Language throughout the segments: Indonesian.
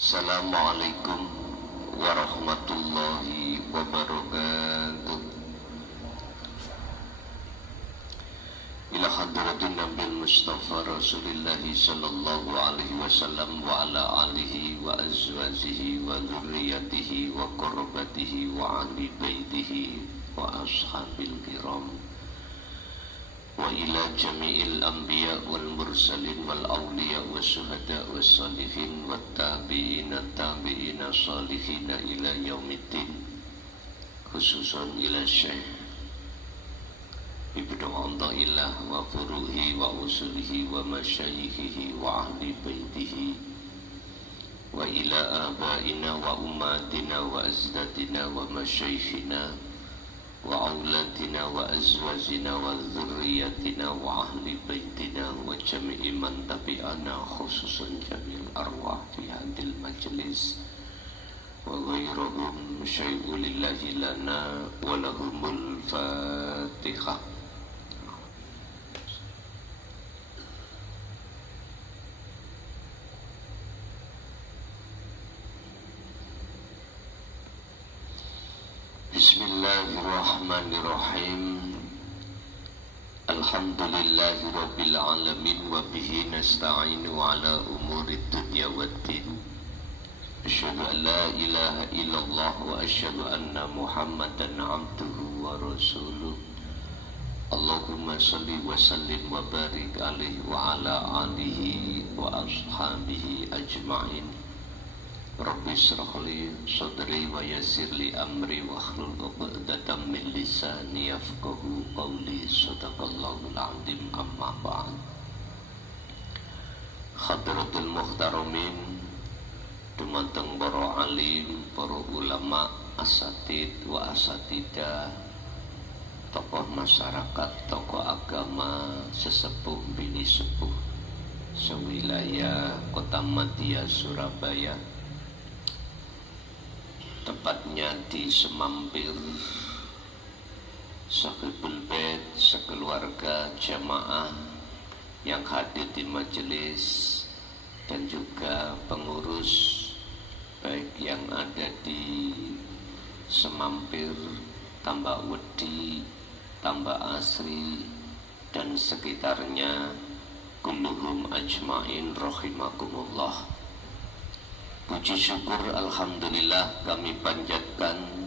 Assalamualaikum warahmatullahi wabarakatuh. Ila hadratin Nabi Mustafa Rasulullah sallallahu alaihi wasallam wa ala alihi wa azwajihi wa dzurriyyatihi wa qurrabatihi wa ahli baitihi wa ashabil kiram. Wa ila jami'il anbiya wal mursalin wal awliya wa syuhada wa salihin wa tabi'ina tabi'ina salihina ila yaumiddin, khususan ila syekh Ibnu Athaillah wa furuhi wa usulihi wa masyayikhihi wa ahli baitihi wa ila abaina wa ummatina wa azdadina wa masyayikhina wa auladina wa azwajina wa dzurriyyatina wa ahli baitina wa jami'i man tabi'ana, khususan jami'il arwah fi hadil majlis wa ghairuhum syai'u lillahi lana wa lahumul fatihah. Bismillahirrahmanirrahim. Alhamdulillahi rabbil alamin wa bihi nasta'inu ala umurid dunya waddin. Asyhadu an la ilaha illallah wa asyhadu anna Muhammadan abduhu wa rasuluh. Allahumma salli wa sallim wa barik alaihi wa ala alihi wa ashabihi ajma'in. Rabbi shrah li sadri wa yassir li amri wa hlul 'uqdatam min lisani yafqahu qawli. Shadaqallahul 'azim. Amma ba'd. Hadratul muhtaramin, dumateng para alim, para ulama, asatid wa asatidah, tokoh masyarakat, tokoh agama, sesepuh bini sepuh sewilayah Kota Madya Surabaya, tepatnya di Semampir, Sahibul Bait, sekeluarga jamaah yang hadir di majelis, dan juga pengurus baik yang ada di Semampir, Tambak Wedi, Tambak Asri, dan sekitarnya, kulluhum ajma'in rahimakumullah. Puji syukur alhamdulillah kami panjatkan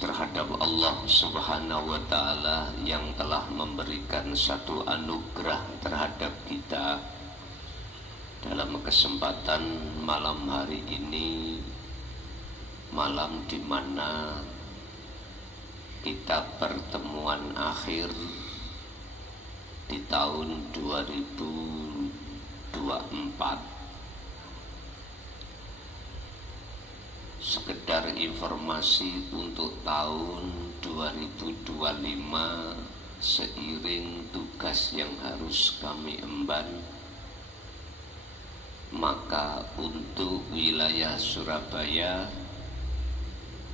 terhadap Allah Subhanahu wa ta'ala yang telah memberikan satu anugerah terhadap kita dalam kesempatan malam hari ini, malam di mana kita pertemuan akhir di tahun 2024. Sekedar informasi untuk tahun 2025, seiring tugas yang harus kami emban, maka untuk wilayah Surabaya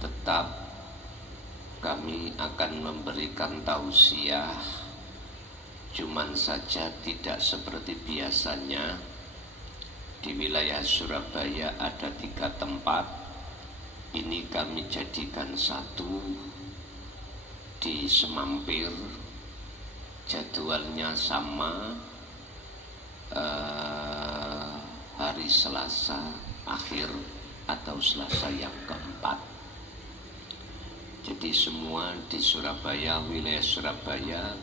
tetap kami akan memberikan tausiah, cuman saja tidak seperti biasanya. Di wilayah Surabaya ada 3 tempat. Ini kami jadikan satu di Semampir, jadwalnya sama, hari Selasa akhir atau Selasa yang keempat. Jadi semua di Surabaya, wilayah Surabaya,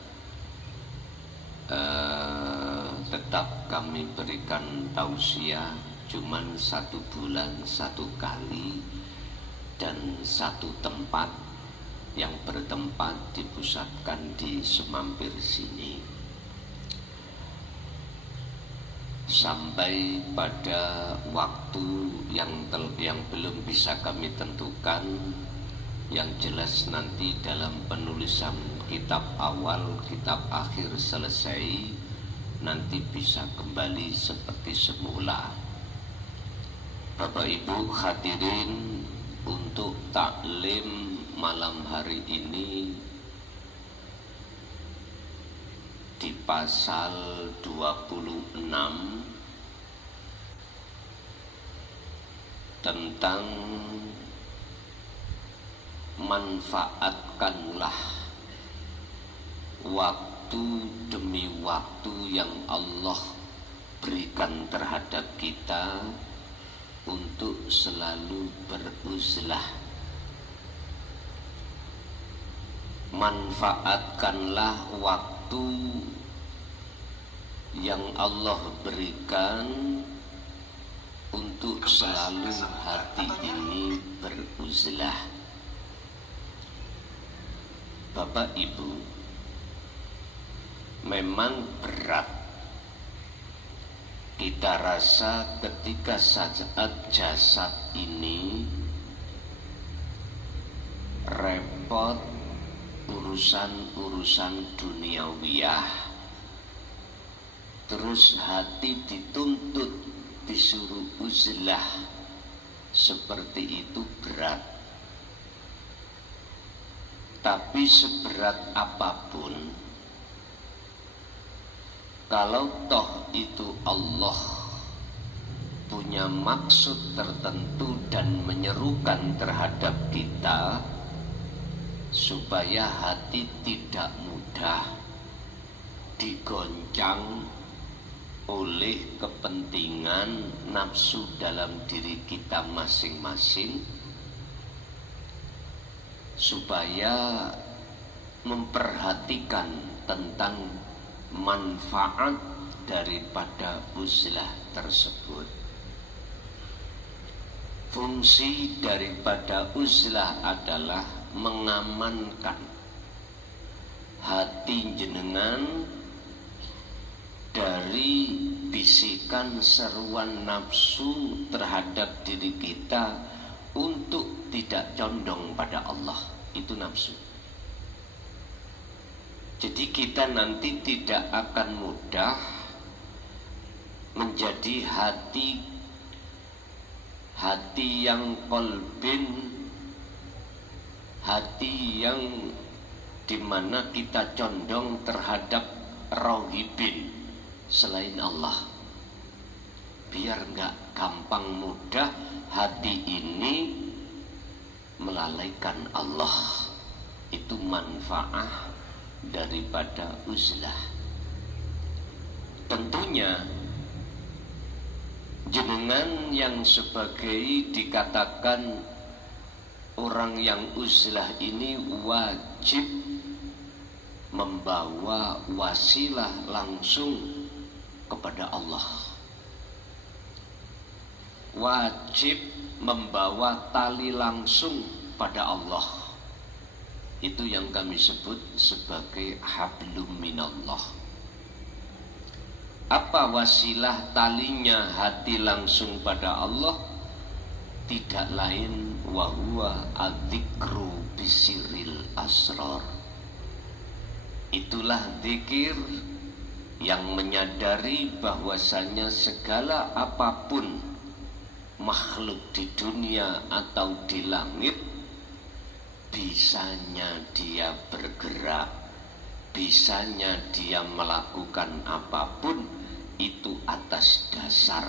tetap kami berikan tausiah, cuman 1 bulan 1 kali, dan 1 tempat yang bertempat dipusatkan di Semampir sini. Sampai pada waktu yang belum bisa kami tentukan, yang jelas nanti dalam penulisan kitab awal, kitab akhir selesai, nanti bisa kembali seperti semula. Bapak Ibu hadirin, untuk taklim malam hari ini di pasal 26 tentang manfaatkanlah waktu demi waktu yang Allah berikan terhadap kita untuk selalu beruzlah. Manfaatkanlah waktu yang Allah berikan untuk selalu hati ini beruzlah. Bapak Ibu, memang berat kita rasa ketika saat jasad ini repot urusan-urusan duniawiyah, terus hati dituntut disuruh uzlah, seperti itu berat. Tapi seberat apapun, kalau toh itu Allah punya maksud tertentu dan menyerukan terhadap kita, supaya hati tidak mudah digoncang oleh kepentingan nafsu dalam diri kita masing-masing, supaya memperhatikan tentang manfaat daripada uzlah tersebut. Fungsi daripada uzlah adalah mengamankan hati jenengan dari bisikan seruan nafsu terhadap diri kita untuk tidak condong pada Allah. Itu nafsu. Jadi kita nanti tidak akan mudah menjadi hati yang qalbin, hati yang dimana kita condong terhadap rauhibin selain Allah. Biar nggak gampang mudah hati ini melalaikan Allah. Itu manfaat daripada uzlah. Tentunya jenengan yang sebagai dikatakan orang yang uzlah ini wajib membawa wasilah langsung kepada Allah, wajib membawa tali langsung pada Allah. Itu yang kami sebut sebagai hablum minallah. Apa wasilah talinya hati langsung pada Allah? Tidak lain wahuwa adzikru bisiril asrar. Itulah zikir yang menyadari bahwasanya segala apapun makhluk di dunia atau di langit, bisanya dia bergerak, bisanya dia melakukan apapun, itu atas dasar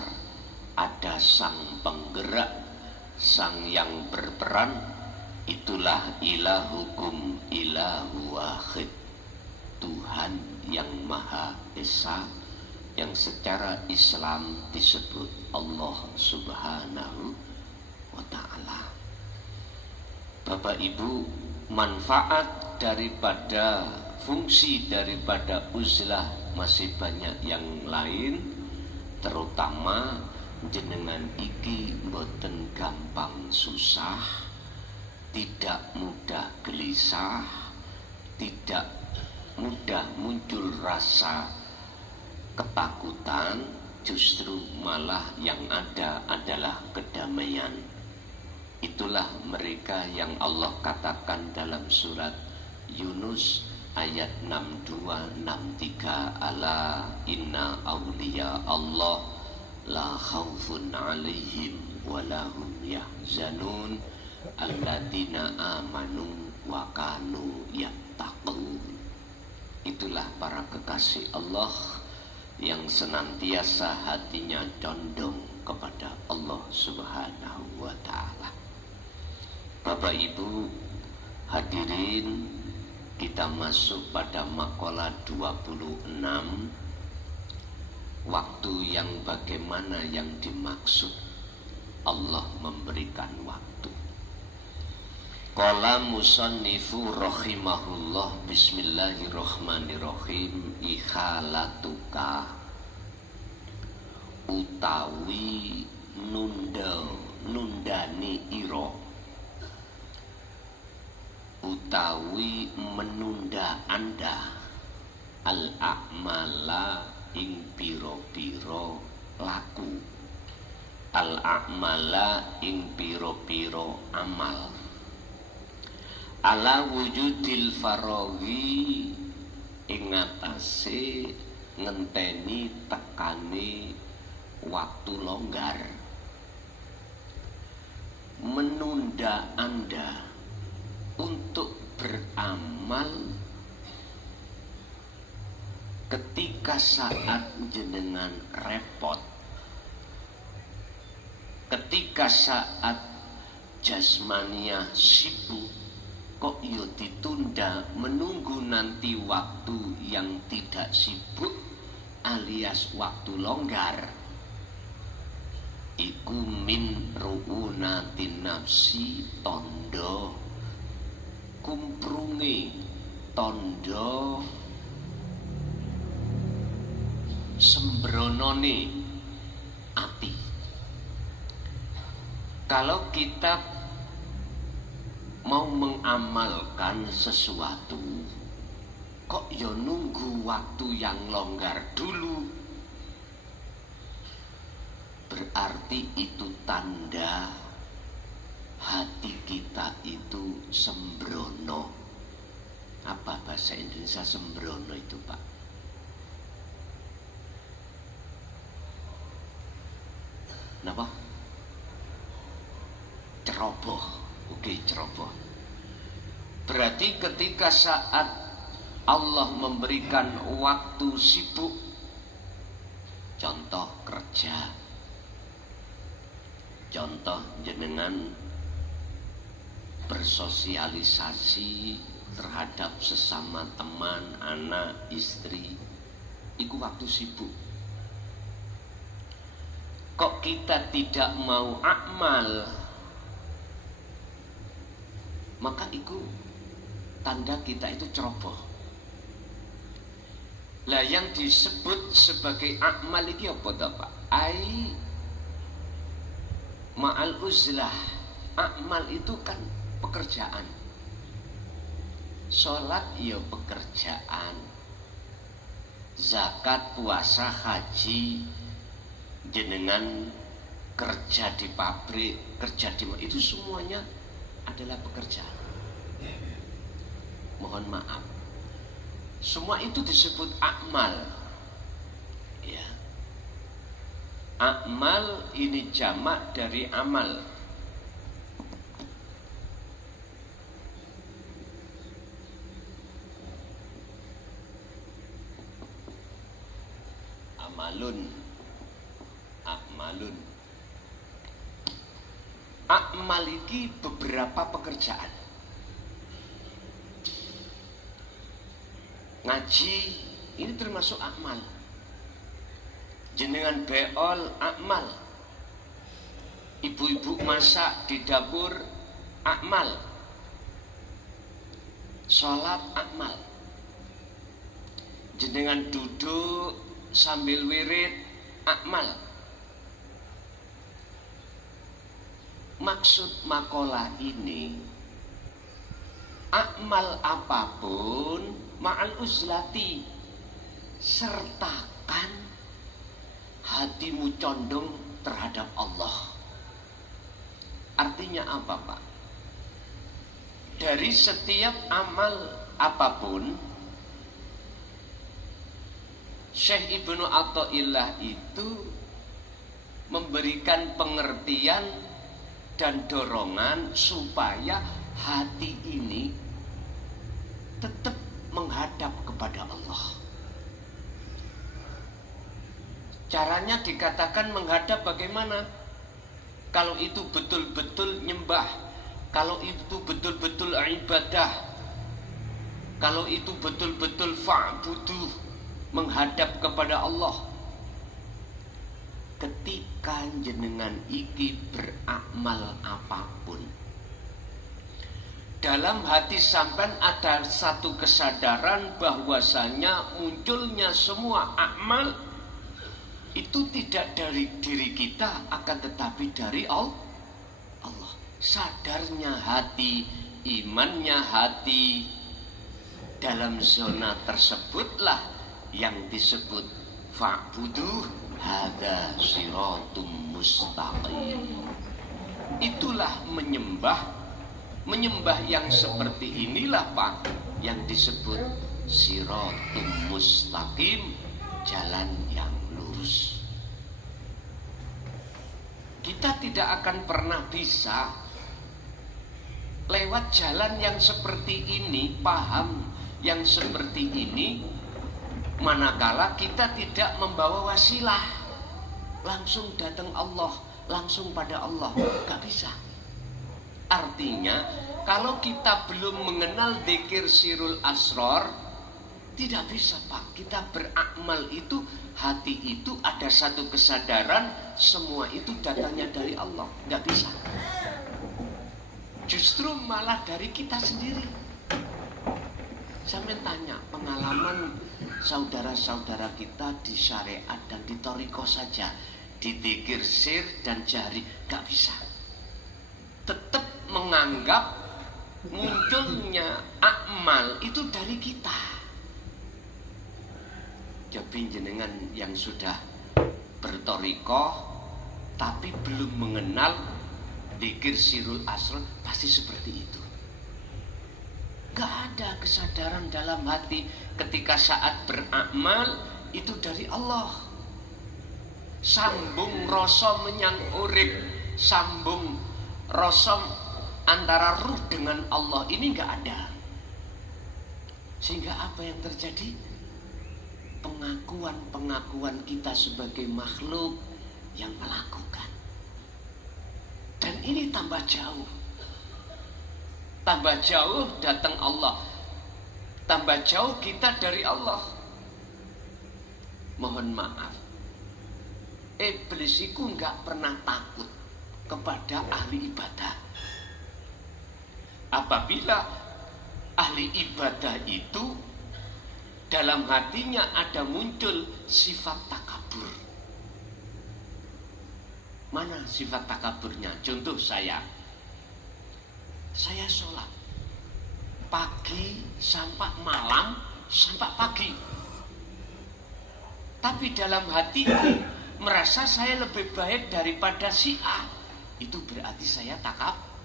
ada sang penggerak, sang yang berperan. Itulah ilahukum ilahu wahid, Tuhan yang Maha Esa, yang secara Islam disebut Allah Subhanahu wa Ta'ala. Bapak Ibu, manfaat daripada fungsi daripada uzlah masih banyak yang lain, terutama jenengan iki mboten gampang susah, tidak mudah gelisah, tidak mudah muncul rasa ketakutan, justru malah yang ada adalah kedamaian. Itulah mereka yang Allah katakan dalam surat Yunus ayat 62-63, ala inna awliya Allah la khawfun alaihim walahum yahzanun alladzina amanu wa kanu yattaqun. Itulah para kekasih Allah yang senantiasa hatinya condong kepada Allah Subhanahu wa Ta'ala. Bapak Ibu hadirin, kita masuk pada makalah 26, waktu yang bagaimana yang dimaksud Allah memberikan waktu. Qala musannifu rahimahullah, bismillahirrahmanirrahim, ikhalatuka utawi nundani iro, utawi menunda anda al-a'mala ing piro-piro laku, al-a'mala ing piro-piro amal, ala wujudil farawi ing atase ngenteni tekane waktu longgar. Menunda anda untuk beramal ketika saat jenengan repot, ketika saat jasmania sibuk, kok yo ditunda menunggu nanti waktu yang tidak sibuk alias waktu longgar. Iku min ru'unatin nafsi, tondo kumprunge, tondo sembronone ati. Kalau kita mau mengamalkan sesuatu, kok ya nunggu waktu yang longgar dulu, berarti itu tanda hati kita itu sembrono. Apa bahasa Indonesia sembrono itu, Pak? Kenapa? Ceroboh. Oke, ceroboh. Berarti ketika saat Allah memberikan waktu sibuk, contoh kerja, contoh jenengan bersosialisasi terhadap sesama teman, anak, istri, itu waktu sibuk. Kok kita tidak mau amal, maka itu tanda kita itu ceroboh. Lah yang disebut sebagai amal iki apa ta, Pak? Ai ma'al uzlah. Amal itu kan pekerjaan. Sholat ya pekerjaan. Zakat, puasa, haji, jenengan kerja di pabrik, kerja di itu semuanya adalah pekerjaan. Mohon maaf, semua itu disebut amal. Ya, amal ini jamak dari amal. Amalun, amalun. Amal ini beberapa pekerjaan. Ngaji ini termasuk amal. Jenengan beol amal. Ibu-ibu masak di dapur amal. Sholat amal. Jenengan duduk sambil wirid amal. Maksud makalah ini, amal apapun ma'al uzlati, sertakan hatimu condong terhadap Allah. Artinya apa, Pak? Dari setiap amal apapun, Syekh Ibnu Athaillah itu memberikan pengertian dan dorongan supaya hati ini tetap menghadap kepada Allah. Caranya dikatakan menghadap bagaimana? Kalau itu betul-betul nyembah, kalau itu betul-betul ibadah, kalau itu betul-betul fa'budu, menghadap kepada Allah. Ketika jenengan iki beramal apapun, dalam hati sampean ada satu kesadaran bahwasanya munculnya semua amal itu tidak dari diri kita, akan tetapi dari Allah. Sadarnya hati, imannya hati, dalam zona tersebutlah yang disebut fa'budu hadza siratum mustaqim. Itulah menyembah. Menyembah yang seperti inilah Pak, yang disebut siratum mustaqim, jalan yang lurus. Kita tidak akan pernah bisa lewat jalan yang seperti ini, paham yang seperti ini, manakala kita tidak membawa wasilah, langsung datang Allah, langsung pada Allah, gak bisa. Artinya kalau kita belum mengenal dzikir sirul asrar, tidak bisa Pak. Kita beramal itu, hati itu ada satu kesadaran semua itu datangnya dari Allah, gak bisa. Justru malah dari kita sendiri. Saya tanya pengalaman saudara-saudara kita di syariat dan di thariqah saja, di dzikir sir dan jahri, gak bisa. Tetap menganggap munculnya amal itu dari kita. Jadi jenengan yang sudah berthariqah tapi belum mengenal dzikir sirul asrar, pasti seperti itu. Gak ada kesadaran dalam hati ketika saat beramal itu dari Allah. Sambung rasa menyang urip, sambung rasa antara ruh dengan Allah ini gak ada. Sehingga apa yang terjadi? Pengakuan kita sebagai makhluk yang melakukan. Dan ini tambah jauh. Tambah jauh datang Allah. Tambah jauh kita dari Allah. Mohon maaf, iblis itu gak pernah takut kepada ahli ibadah. Apabila ahli ibadah itu dalam hatinya ada muncul sifat takabur. Mana sifat takaburnya? Contoh saya sholat pagi sampai malam, sampai pagi, tapi dalam hatiku merasa saya lebih baik daripada si A. Itu berarti saya takabur.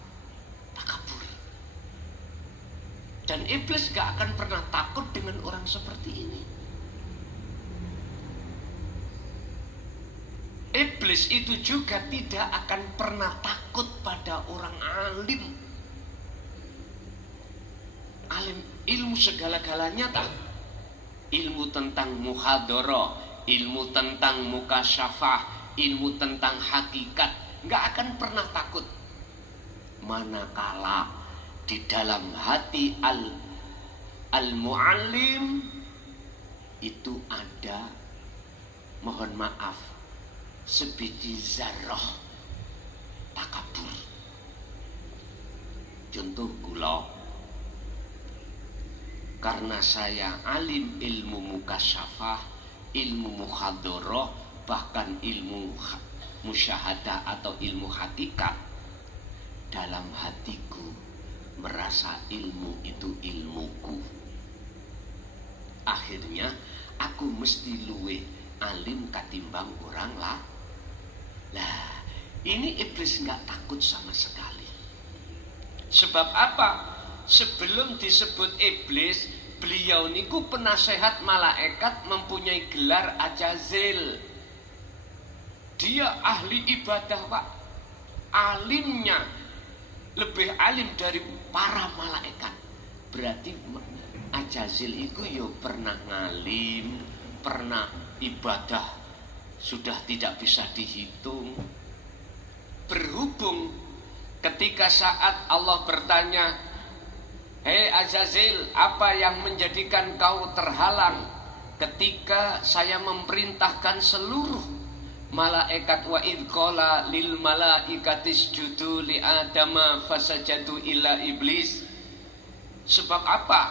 Dan iblis gak akan pernah takut dengan orang seperti ini. Iblis itu juga tidak akan pernah takut pada orang alim. Alim ilmu segala-galanya tak? Ilmu tentang muhadharah, ilmu tentang mukasyafah, ilmu tentang hakikat, gak akan pernah takut. Manakala di dalam hati al-mu'allim itu ada, mohon maaf, sebiji zarrah takabur. Contoh kula, karena saya alim ilmu mukasyafah, ilmu muhadharah, bahkan ilmu musyahadah atau ilmu hakikat, dalam hatiku merasa ilmu itu ilmuku. Akhirnya aku mesti luwih alim katimbang orang lah. Ini iblis nggak takut sama sekali. Sebab apa? Sebelum disebut iblis, beliau niku penasehat malaikat, mempunyai gelar Ajazil. Dia ahli ibadah Pak. Alimnya lebih alim dari para malaikat. Berarti Ajazil itu yo pernah ngalim, pernah ibadah sudah tidak bisa dihitung. Berhubung ketika saat Allah bertanya, "Hei Azazil, apa yang menjadikan kau terhalang ketika saya memerintahkan seluruh malaikat, wa id qala lil malaikati isjudu li adama fasajadu illa iblis?" Sebab apa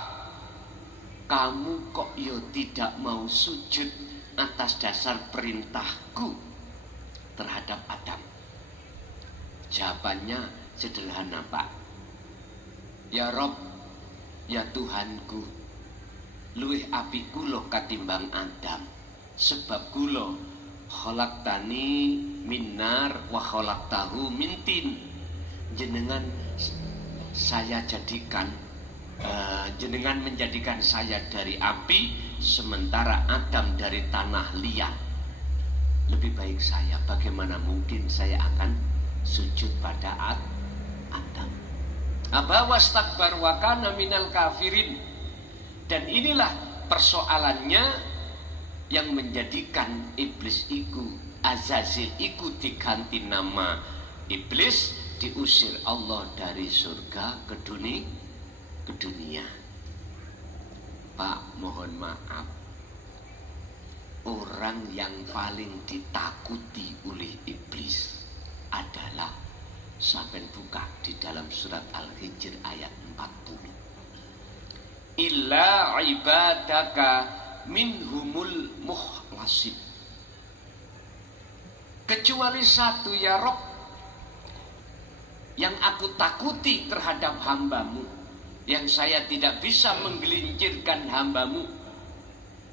kamu kok tidak mau sujud atas dasar perintahku terhadap Adam? Jawabannya sederhana, Pak. Ya Rob, ya Tuhanku, luwih apik kula katimbang Adam. Sebab kula khalaqtani min nar wa khalaqtahu min tin. Jenengan jenengan menjadikan saya dari api, sementara Adam dari tanah liat. Lebih baik saya, bagaimana mungkin saya akan sujud pada Adam? Aba wastakbar wa kana minal kafirin. Dan inilah persoalannya yang menjadikan iblis iku, Azazil iku diganti nama iblis, diusir Allah dari surga ke dunia. Pak, mohon maaf, orang yang paling ditakuti oleh iblis adalah, sampai buka di dalam surat Al-Hijr ayat 40, illa ibadaka minhumul mukhlasin. Kecuali satu, ya Rob, yang aku takuti terhadap hambamu, yang saya tidak bisa menggelincirkan hambamu.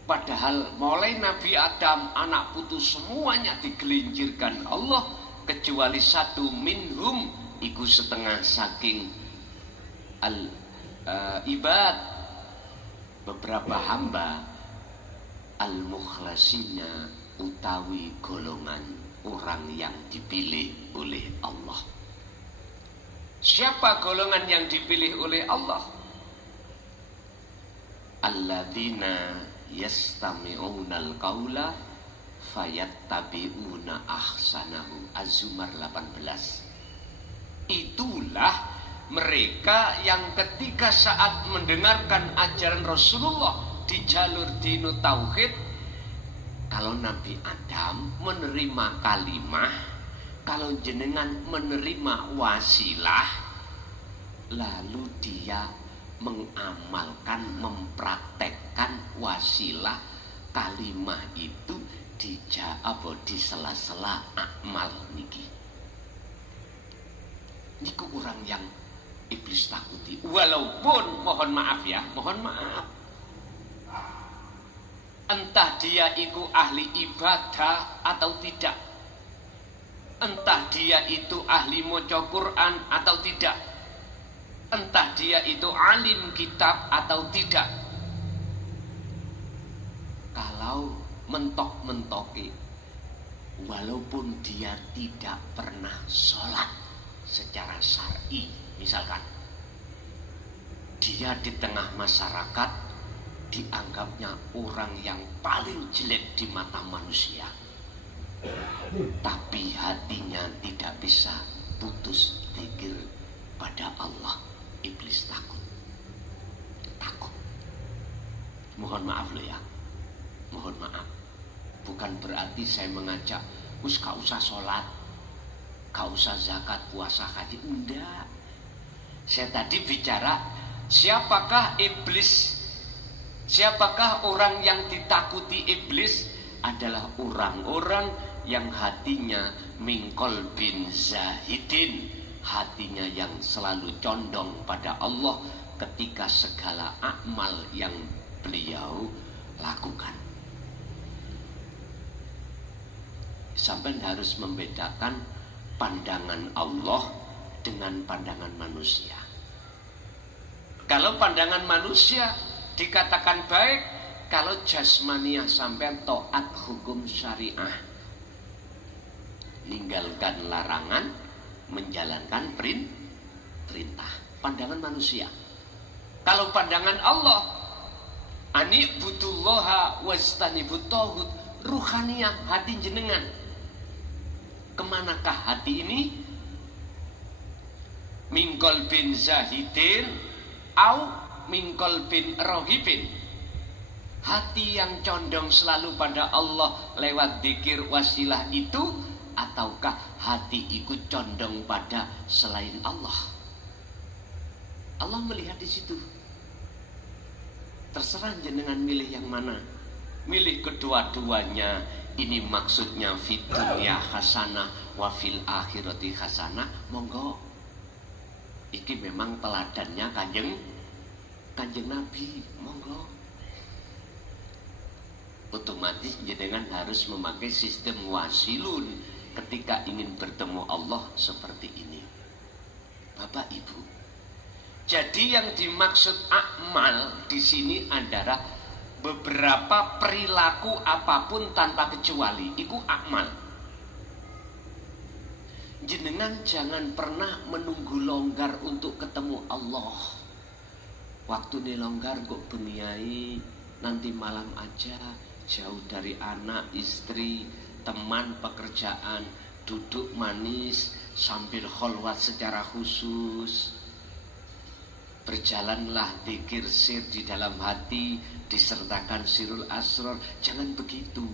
Padahal mulai Nabi Adam, anak putu semuanya digelincirkan Allah, kecuali satu, minhum, iku setengah saking ibad, beberapa hamba, al-mukhlasina, utawi golongan orang yang dipilih oleh Allah. Siapa golongan yang dipilih oleh Allah? Alladzina yastami'unal qaula fayattabi'una ahsanahu. Az-Zumar 18. Itulah mereka yang ketika saat mendengarkan ajaran Rasulullah di jalur dinu tauhid, kalau Nabi Adam menerima kalimah, kalau jenengan menerima wasilah, lalu dia mengamalkan, mempraktekkan wasilah kalimah itu di sela-sela amal niki. Niku orang yang iblis takuti. Walaupun mohon maaf ya, mohon maaf, entah dia itu ahli ibadah atau tidak, entah dia itu ahli maca Quran atau tidak, entah dia itu alim kitab atau tidak, kalau mentok-mentoki, walaupun dia tidak pernah sholat secara syar'i, misalkan dia di tengah masyarakat dianggapnya orang yang paling jelek di mata manusia, tapi hatinya tidak bisa putus zikir pada Allah, iblis takut. Mohon maaf loh ya, mohon maaf, bukan berarti saya mengajak gak usah sholat, gak usah zakat, puasa, haji, enggak. Saya tadi bicara siapakah iblis, siapakah orang yang ditakuti iblis, adalah orang-orang yang hatinya mingkol bin zahidin, hatinya yang selalu condong pada Allah ketika segala amal yang beliau lakukan. Sampai harus membedakan pandangan Allah dengan pandangan manusia. Kalau pandangan manusia dikatakan baik kalau jasmaniah sampai taat hukum syariah, ninggalkan larangan, menjalankan perintah. Pandangan manusia. Kalau pandangan Allah, ani'budullaha wastanibut tauhid, ruhaniyah hati jenengan. Kemanakah hati ini? Min qalbin zahidin au min qalbin rohibin. Hati yang condong selalu pada Allah lewat dzikir wasilah itu, ataukah hati ikut condong pada selain Allah? Allah melihat di situ. Terserah jenengan milih yang mana. Milih kedua-duanya. Ini maksudnya fid dunya hasanah wa fil akhirati hasanah. Monggo. Iki memang teladannya kanjeng Nabi. Monggo. Otomatis jenengan harus memakai sistem wasilun ketika ingin bertemu Allah seperti ini. Bapak Ibu. Jadi yang dimaksud akmal di sini adalah beberapa perilaku apapun tanpa kecuali iku akmal. Jenengan jangan pernah menunggu longgar untuk ketemu Allah. Waktu ini longgar kok beniai, nanti malam aja, jauh dari anak, istri, teman, pekerjaan, duduk manis sambil kholwat secara khusus. Berjalanlah dzikir sir di dalam hati, disertakan sirul asror. Jangan begitu.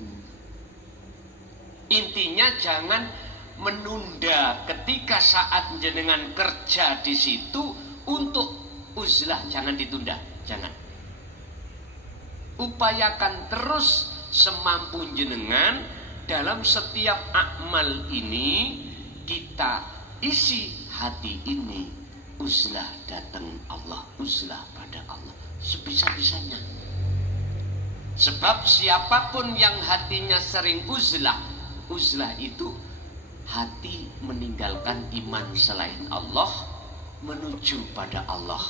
Intinya jangan menunda ketika saat jenengan kerja di situ untuk uzlah, jangan ditunda, jangan. Upayakan terus semampu jenengan dalam setiap akmal ini kita isi hati ini. Uzlah datang Allah, uzlah pada Allah sebisa-bisanya. Sebab siapapun yang hatinya sering uzlah, uzlah itu hati meninggalkan iman selain Allah menuju pada Allah.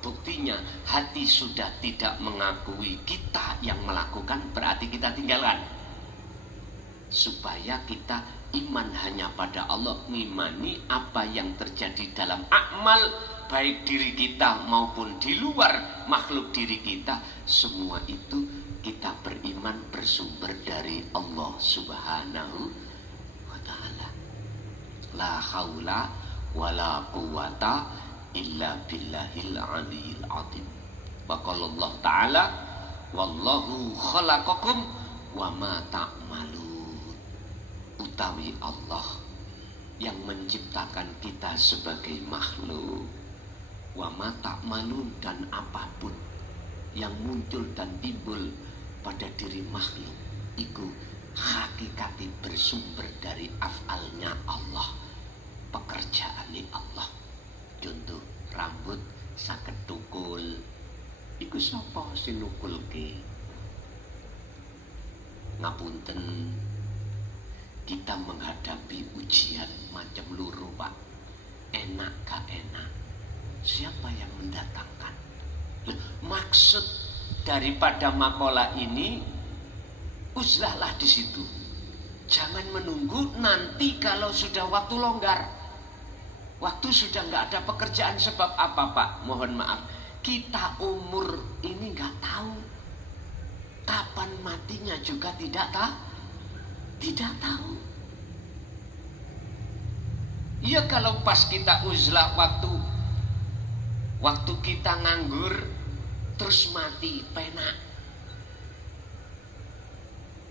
Buktinya hati sudah tidak mengakui kita yang melakukan, berarti kita tinggalkan. Supaya kita iman hanya pada Allah, ngimani apa yang terjadi dalam akmal, baik diri kita maupun di luar makhluk diri kita, semua itu kita beriman bersumber dari Allah Subhanahu wa ta'ala. La haula wa la quwata illa billahil aliyil azim. Wa qala Allah ta'ala wallahu khalaqakum wa ma ta'malun. Utawi Allah yang menciptakan kita sebagai makhluk. Wa ma ta'malun, dan apapun yang muncul dan timbul pada diri makhluk itu hakikati bersumber dari af'alnya Allah, pekerjaannya Allah. Contoh rambut saged tukul, iku sapa sing nukulke? Ngapunten, kita menghadapi ujian macam luru, Pak. Enak gak enak, siapa yang mendatangkan? Maksud daripada makalah ini, uzlahlah di situ. Jangan menunggu nanti kalau sudah waktu longgar. Waktu sudah nggak ada pekerjaan. Sebab apa, Pak? Mohon maaf, kita umur ini nggak tahu. Kapan matinya juga tidak tahu. Iya, kalau pas kita uzlah waktu kita nganggur terus mati, penak.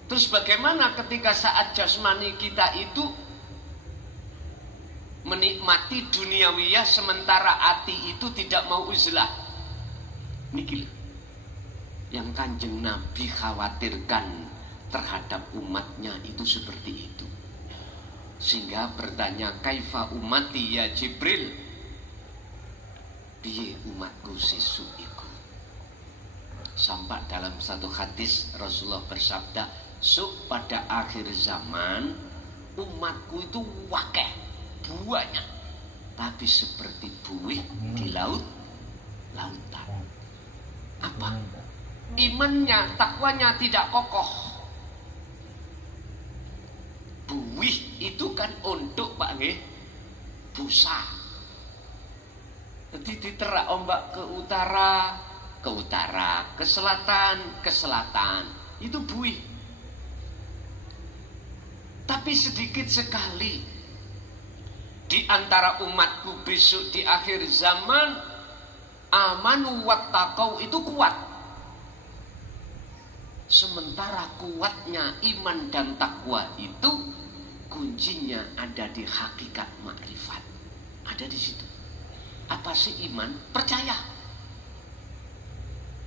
Terus bagaimana ketika saat jasmani kita itu menikmati duniawiyah sementara hati itu tidak mau uzlah? Niki yang Kanjeng Nabi khawatirkan terhadap umatnya itu seperti itu. Sehingga bertanya, kaifa umati ya Jibril? Piye umatku sesuk iku? Sampai dalam satu hadis Rasulullah bersabda, sok pada akhir zaman umatku itu wakeh, banyak, tapi seperti buih di lautan. Apa? Imannya, takwanya tidak kokoh. Buih itu kan untuk, Pak nggih, busa. Jadi diterak ombak ke utara, ke selatan, itu buih. Tapi sedikit sekali di antara umatku besok di akhir zaman amanu wattaqau itu kuat. Sementara kuatnya iman dan takwa itu kuncinya ada di hakikat makrifat. Ada di situ. Apa sih iman? Percaya.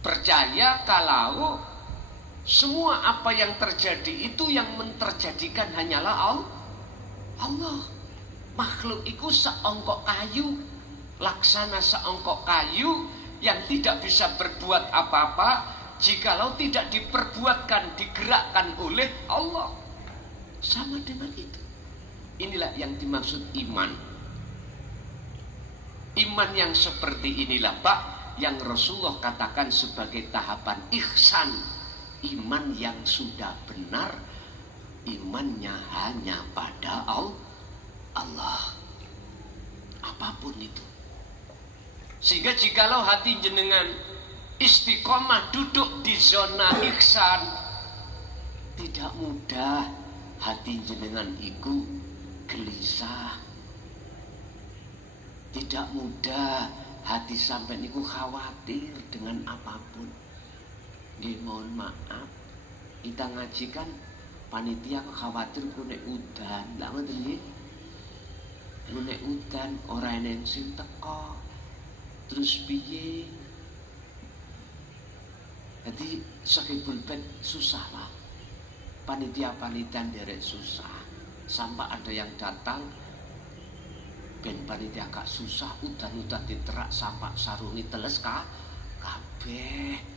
Percaya kalau semua apa yang terjadi itu yang menterjadikan hanyalah Allah. Makhluk itu seongkok kayu, laksana seongkok kayu yang tidak bisa berbuat apa-apa jikalau tidak diperbuatkan, digerakkan oleh Allah. Sama dengan itu. Inilah yang dimaksud iman. Iman yang seperti inilah Pak, yang Rasulullah katakan sebagai tahapan ihsan. Iman yang sudah benar, imannya hanya pada Allah. Apapun itu. Sehingga jikalau hati jenengan istiqomah duduk di zona ihsan, tidak mudah hati jenengan itu gelisah. Tidak mudah hati sampai niku khawatir dengan apapun. Nggih mohon maaf, kita ngaji kan panitia khawatir kunek udan, lha ngoten nggih. Kunek udan ora eneng sing teko. Terus piye? Jadi sakit pulpen susah lah. Panitia-panitia derek susah. Sampai ada yang datang ben panitia agak susah, udan-udan diterak sampai sarungi teles kabeh.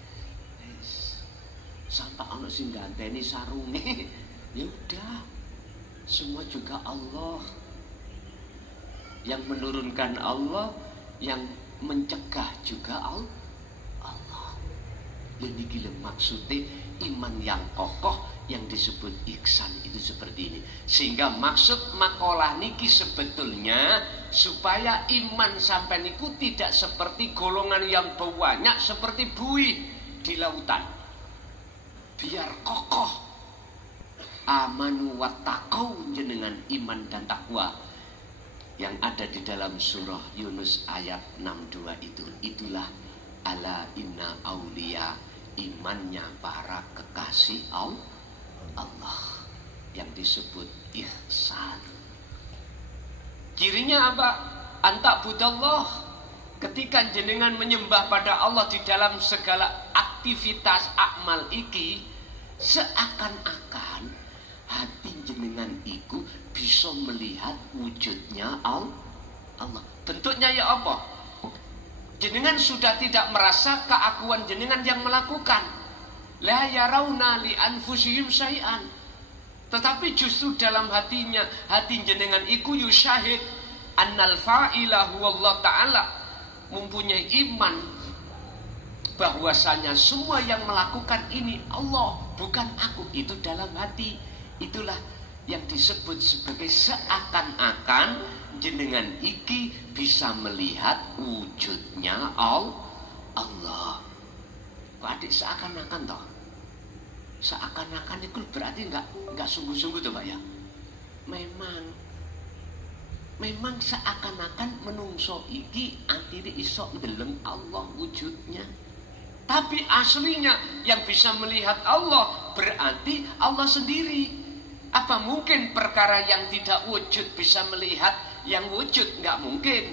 Sampai ana sing ganteni sarungi. Ya udah. Semua juga Allah. Yang menurunkan Allah, yang mencegah juga Allah. Ini gila maksudnya iman yang kokoh yang disebut ihsan itu seperti ini. Sehingga maksud makalah niki sebetulnya supaya iman sampai niku tidak seperti golongan yang banyak seperti buih di lautan. Biar kokoh. Amanu wattaqau jenengan iman dan takwa yang ada di dalam surah Yunus ayat 62 itu. Itulah ala inna aulia, imannya para kekasih Allah yang disebut ihsan. Cirinya apa? Antak budallah. Ketika jenengan menyembah pada Allah di dalam segala aktivitas akmal iki, seakan-akan hati jenengan iku bisa melihat wujudnya Allah. Bentuknya ya apa? Jenengan sudah tidak merasa keakuan jenengan yang melakukan. La yarawna li anfusihim syai'an. Tetapi justru dalam hatinya, hati jenengan iku yusyahid annal fa'ila huwallah ta'ala, mempunyai iman bahwasanya semua yang melakukan ini Allah, bukan aku. Itu dalam hati. Itulah yang disebut sebagai seakan-akan jenengan iki bisa melihat wujudnya Allah. Kok adik seakan-akan toh? Seakan-akan itu berarti enggak sungguh-sungguh toh Pak ya? Memang seakan-akan menungso iki antiri iso ndeleng Allah wujudnya. Tapi aslinya yang bisa melihat Allah berarti Allah sendiri. Apa mungkin perkara yang tidak wujud bisa melihat yang wujud? Enggak mungkin.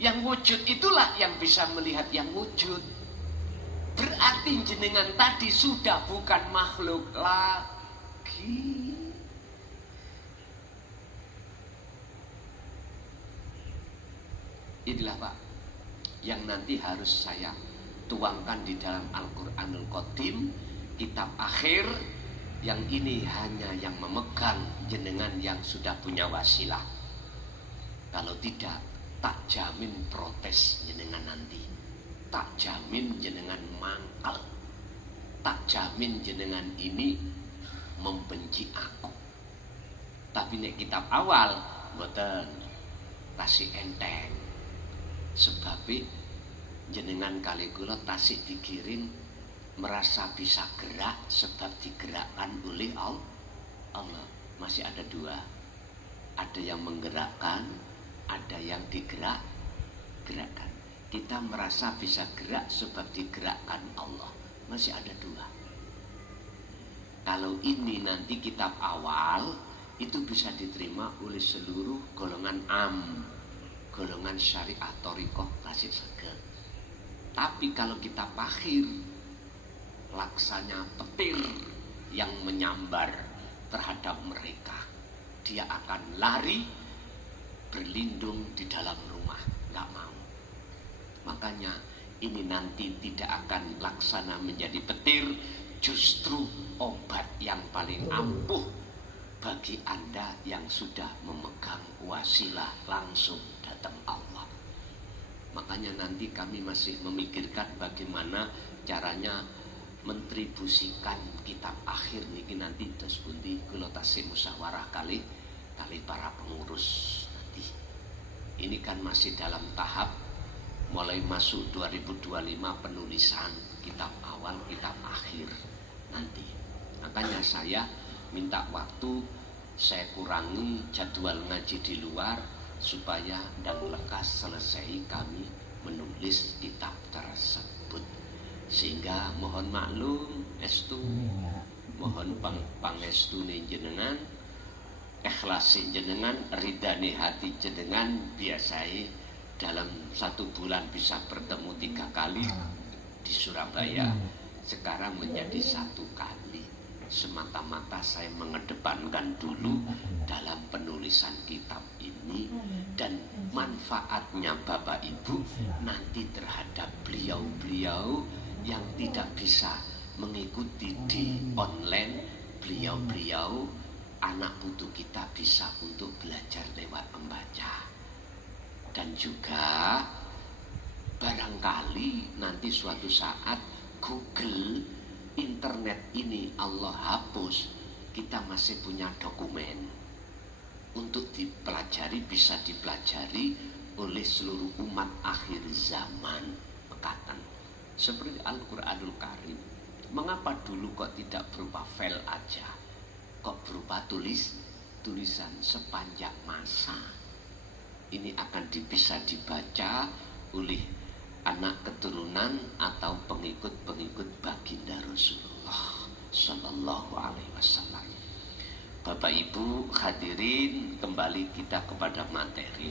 Yang wujud itulah yang bisa melihat yang wujud. Berarti jenengan tadi sudah bukan makhluk lagi. Inilah Pak yang nanti harus saya tuangkan di dalam Al-Quranul Qadim, kitab akhir. Yang ini hanya yang memegang jenengan yang sudah punya wasilah. Kalau tidak, tak jamin protes jenengan nanti. Tak jamin jenengan mangkal. Tak jamin jenengan ini membenci aku. Tapi nek kitab awal mboten tasik enteng. Sebab jenengan kali kula tasik dikirim merasa bisa gerak sebab digerakkan oleh Allah. masih ada dua. Ada yang menggerakkan, ada yang gerakkan. Kita merasa bisa gerak sebab digerakkan Allah. Masih ada dua. Kalau ini nanti kitab awal, itu bisa diterima oleh seluruh golongan golongan syariah thariqah klasik segel. Tapi kalau kitab akhir, laksanya petir yang menyambar terhadap mereka, dia akan lari berlindung di dalam rumah, nggak mau. Makanya ini nanti tidak akan laksana menjadi petir, justru obat yang paling ampuh bagi Anda yang sudah memegang wasilah langsung datang Allah. Makanya nanti kami masih memikirkan bagaimana caranya mentribusikan kitab akhir niki nanti terus pundi kula tasih musyawarah kali para pengurus nanti. Ini kan masih dalam tahap mulai masuk 2025 penulisan kitab awal, kitab akhir nanti. Makanya saya minta waktu, saya kurangi jadwal ngaji di luar supaya dan lekas selesai kami menulis kitab tersebut. Sehingga mohon maklum estu, mohon pangestune jenengan, ikhlasi jenengan, ridane hati jenengan. Biasanya dalam 1 bulan bisa bertemu 3 kali di Surabaya, sekarang menjadi 1 kali. Semata-mata saya mengedepankan dulu dalam penulisan kitab ini, dan manfaatnya Bapak Ibu nanti terhadap beliau-beliau yang tidak bisa mengikuti di online. Beliau-beliau anak putu kita bisa untuk belajar lewat membaca. Dan juga barangkali nanti suatu saat Google, internet ini Allah hapus, kita masih punya dokumen untuk dipelajari, bisa dipelajari oleh seluruh umat akhir zaman mekatan. Seperti Al-Quranul Karim. Mengapa dulu kok tidak berupa file aja, kok berupa tulisan sepanjang masa? Ini akan bisa dibaca oleh anak keturunan atau pengikut-pengikut baginda Rasulullah Sallallahu Alaihi Wasallam. Bapak Ibu hadirin, kembali kita kepada materi.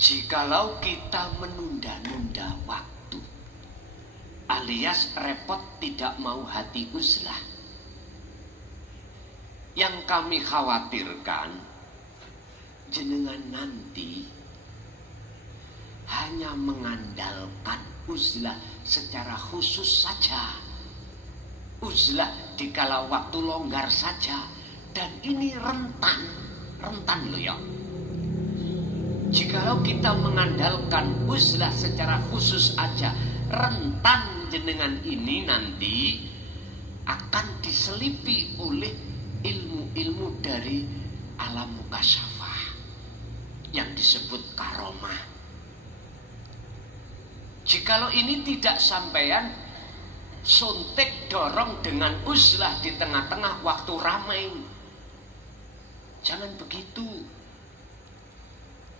Jikalau kita menunda-nunda waktu, alias repot tidak mau hati uzlah, yang kami khawatirkan jenengan nanti hanya mengandalkan uzlah secara khusus saja, uzlah dikala waktu longgar saja, dan ini rentan loh ya. Jikalau kita mengandalkan uzlah secara khusus aja, rentan jenengan ini nanti akan diselipi oleh ilmu-ilmu dari alam mukasyafah yang disebut karomah. Jikalau ini tidak sampean suntik dorong dengan uzlah di tengah-tengah waktu ramai, jangan begitu.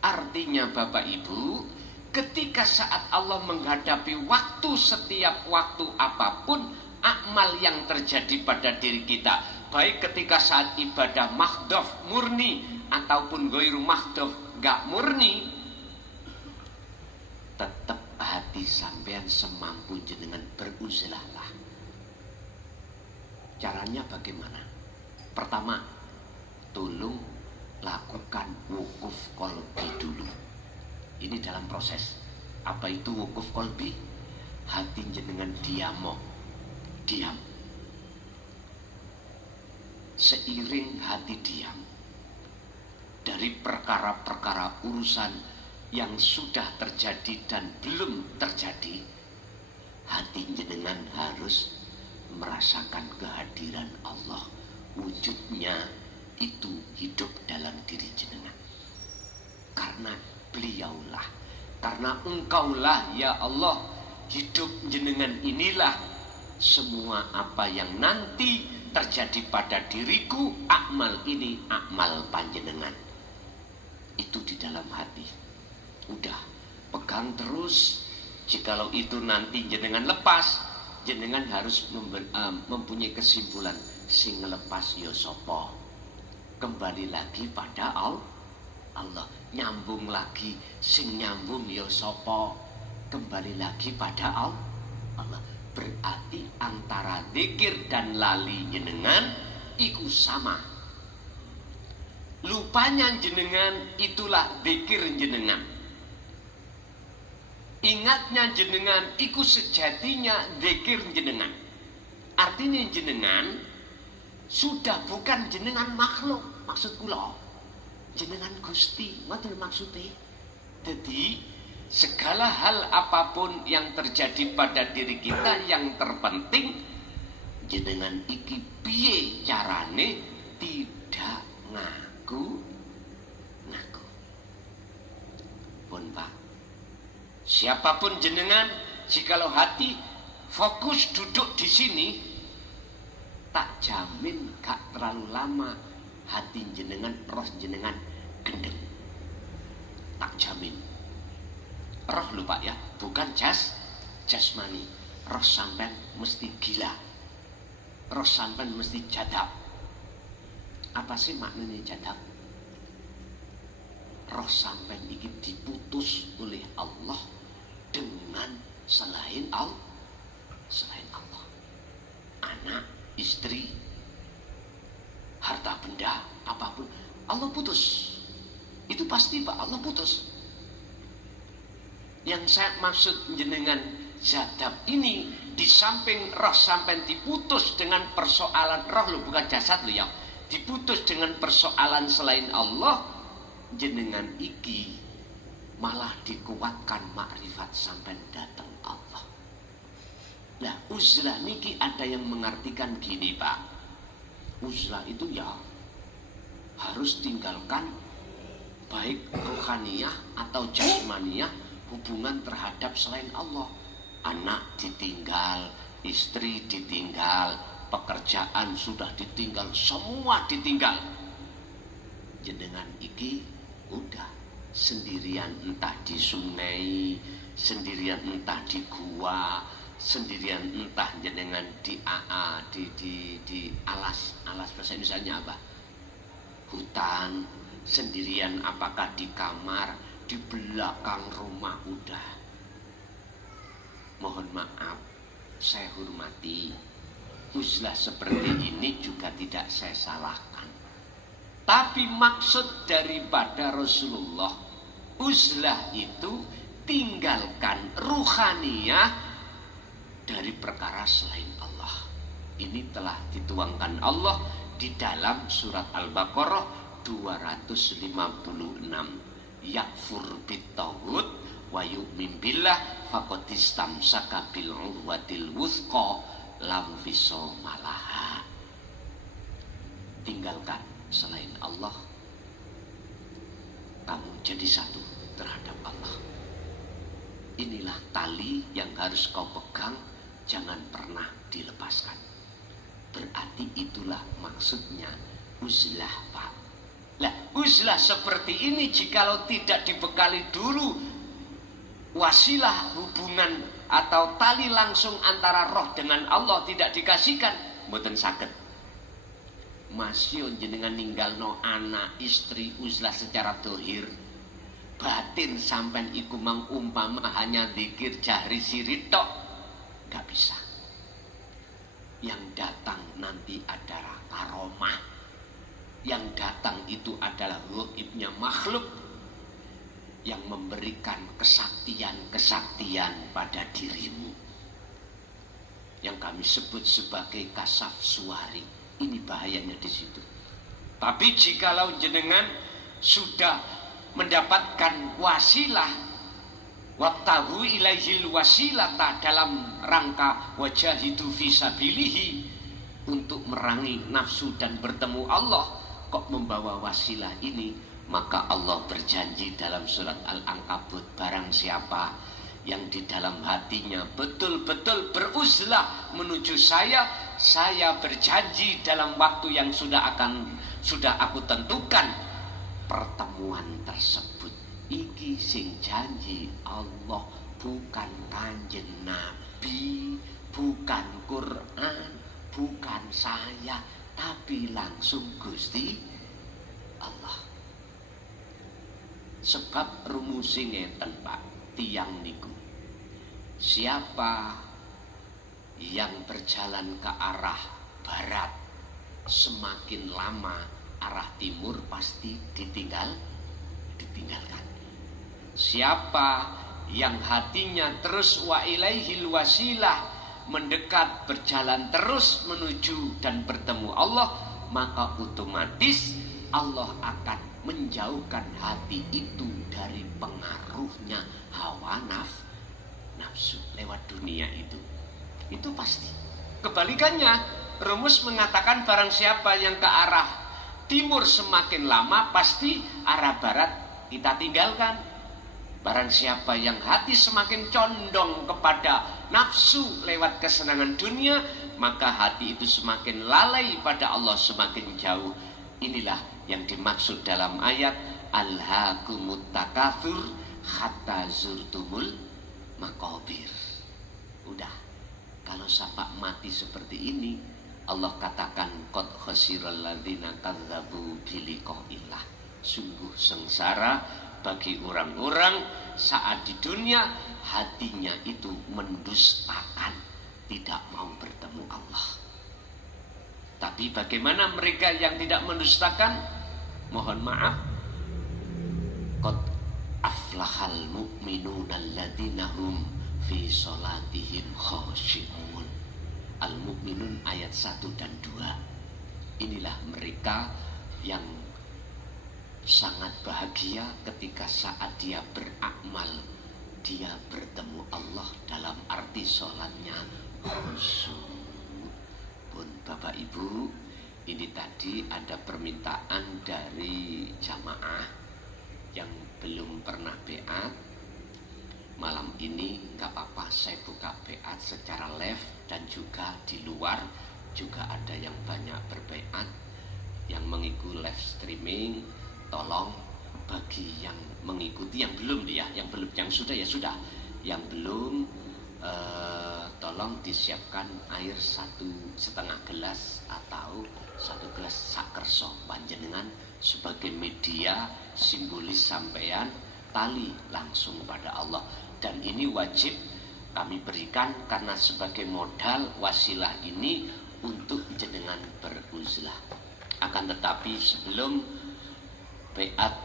Artinya Bapak Ibu, ketika saat Allah menghadapi waktu, setiap waktu apapun amal yang terjadi pada diri kita, baik ketika saat ibadah mahdhaf murni ataupun ghairu mahdhaf gak murni, tetap hati sampean semampu jenengan beruzlah lah. Caranya bagaimana? Pertama, tolong lakukan wukuf qalbi dulu. Ini dalam proses. Apa itu wukuf qalbi? Hati jenengan diam. Seiring hati diam dari perkara-perkara urusan yang sudah terjadi dan belum terjadi, hati jenengan harus merasakan kehadiran Allah. Wujudnya itu hidup dalam diri jenengan. Karena beliaulah, karena engkaulah ya Allah, hidup jenengan inilah semua apa yang nanti terjadi pada diriku, akmal ini akmal panjenengan. Itu di dalam hati. Udah, pegang terus. Jikalau itu nanti jenengan lepas, jenengan harus mempunyai kesimpulan, sing ngelepas yo sopo. Kembali lagi pada Allah. Nyambung lagi, sing nyambung yo sopo. Kembali lagi pada Allah. Berarti antara zikir dan lali jenengan iku sama. Lupanya jenengan itulah zikir jenengan. Ingatnya jenengan iku sejatinya zikir jenengan. Artinya jenengan sudah bukan jenengan makhluk, maksud kula. Jenengan Gusti, ngoten maksudnya. Jadi segala hal apapun yang terjadi pada diri kita, yang terpenting jenengan iki piye carane tidak ngaku. Pun Pak, siapapun jenengan, jikalau hati fokus duduk di sini, tak jamin gak terlalu lama hati jenengan, roh jenengan gendeng. Tak jamin. Roh lho Pak ya, bukan jasmani. Roh sampean mesti gila. Roh sampean mesti jadab. Apa sih maknanya jadab? Roh sampean ini diputus oleh Allah dengan selain Allah. Anak, istri, harta benda, apapun Allah putus. Itu pasti Pak, Allah putus. Yang saya maksud jenengan jadab ini, di samping roh sampai diputus dengan persoalan roh lo, bukan jasad lo ya, diputus dengan persoalan selain Allah, jenengan iki malah dikuatkan makrifat sampai datang Allah. Nah, uzlah niki ada yang mengartikan gini Pak. Uzlah itu ya harus tinggalkan baik rohaniyah atau jasmaniyah, hubungan terhadap selain Allah. Anak ditinggal, istri ditinggal, pekerjaan sudah ditinggal, semua ditinggal. Jenengan iki udah sendirian, entah di sungai, sendirian entah di gua, sendirian entah jenengan di alas bahasa Indonesianya apa? Hutan, sendirian apakah di kamar, di belakang rumah udah. Mohon maaf, saya hormati. Uzlah seperti ini juga tidak saya salahkan. Tapi maksud daripada Rasulullah, uzlah itu tinggalkan ruhaniyah dari perkara selain Allah. Ini telah dituangkan Allah di dalam surat Al-Baqarah 256. Yakfur bit-taghut wa yu'min billah faqad istamsaka bil 'urwatil wuthqa lam fisama laha. Tinggalkan selain Allah, kamu jadi satu terhadap Allah. Inilah tali yang harus kau pegang, jangan pernah dilepaskan. Berarti itulah maksudnya uzlah Pak. Lah, uzlah seperti ini jikalau tidak dibekali dulu wasilah hubungan atau tali langsung antara roh dengan Allah, tidak dikasihkan, mboten saged. Masih jenengan ninggalno anak, istri, uzlah secara dohir. Batin sampai iku mang umpama hanya zikir jahri siri tok, gak bisa. Yang datang nanti adalah karomah. Yang datang itu adalah ghaibnya makhluk yang memberikan kesaktian pada dirimu, yang kami sebut sebagai kasaf suari. Ini bahayanya di situ. Tapi jikalau jenengan sudah mendapatkan wasilah, wabtahu ilaihil wasilata, dalam rangka wajahidu fisabilihi, untuk merangi nafsu dan bertemu Allah, kok membawa wasilah ini, maka Allah berjanji dalam surat Al-Ankabut, barang siapa yang di dalam hatinya betul-betul beruzlah menuju saya berjanji dalam waktu yang sudah aku tentukan pertemuan tersebut iki sing janji Allah, bukan Kanjeng Nabi, bukan Quran, bukan saya, tapi langsung Gusti Allah. Sebab rumusi ngeten Pak, tiang niku, siapa yang berjalan ke arah barat semakin lama arah timur pasti ditinggalkan. Siapa yang hatinya terus wa ilaihil wasilah, mendekat, berjalan terus menuju dan bertemu Allah, maka otomatis Allah akan menjauhkan hati itu dari pengaruhnya hawa nafsu lewat dunia itu pasti. Kebalikannya, rumus mengatakan barang siapa yang ke arah timur semakin lama pasti arah barat kita tinggalkan. Barang siapa yang hati semakin condong kepada nafsu lewat kesenangan dunia, maka hati itu semakin lalai pada Allah, semakin jauh. Inilah yang dimaksud dalam ayat alhaakumut takatsur hatta zurtumul maqabir. Udah, kalau sampai mati seperti ini, Allah katakan qad khasiral ladzina kadzdzabu biliqa'illah. Sungguh sengsara bagi orang-orang saat di dunia hatinya itu mendustakan, tidak mau bertemu Allah. Tapi bagaimana mereka yang tidak mendustakan? Mohon maaf, qad aflahal mu'minuna alladzina hum fi sholatihim khashi'un. Al-Mu'minun ayat 1 dan 2. Inilah mereka yang sangat bahagia ketika saat dia beramal, dia bertemu Allah dalam arti sholatnya khusyuk. Pun Bapak Ibu, ini tadi ada permintaan dari jamaah yang belum pernah beat. Malam ini gak apa-apa, saya buka beat secara live dan juga di luar juga ada yang banyak berbeat yang mengikuti live streaming. Tolong bagi yang mengikuti, yang belum ya, yang sudah ya sudah, yang belum tolong disiapkan air 1,5 gelas atau 1 gelas sakerso panjenengan sebagai media simbolis sampean tali langsung pada Allah. Dan ini wajib kami berikan karena sebagai modal wasilah ini untuk jenengan beruzlah. Akan tetapi sebelum beat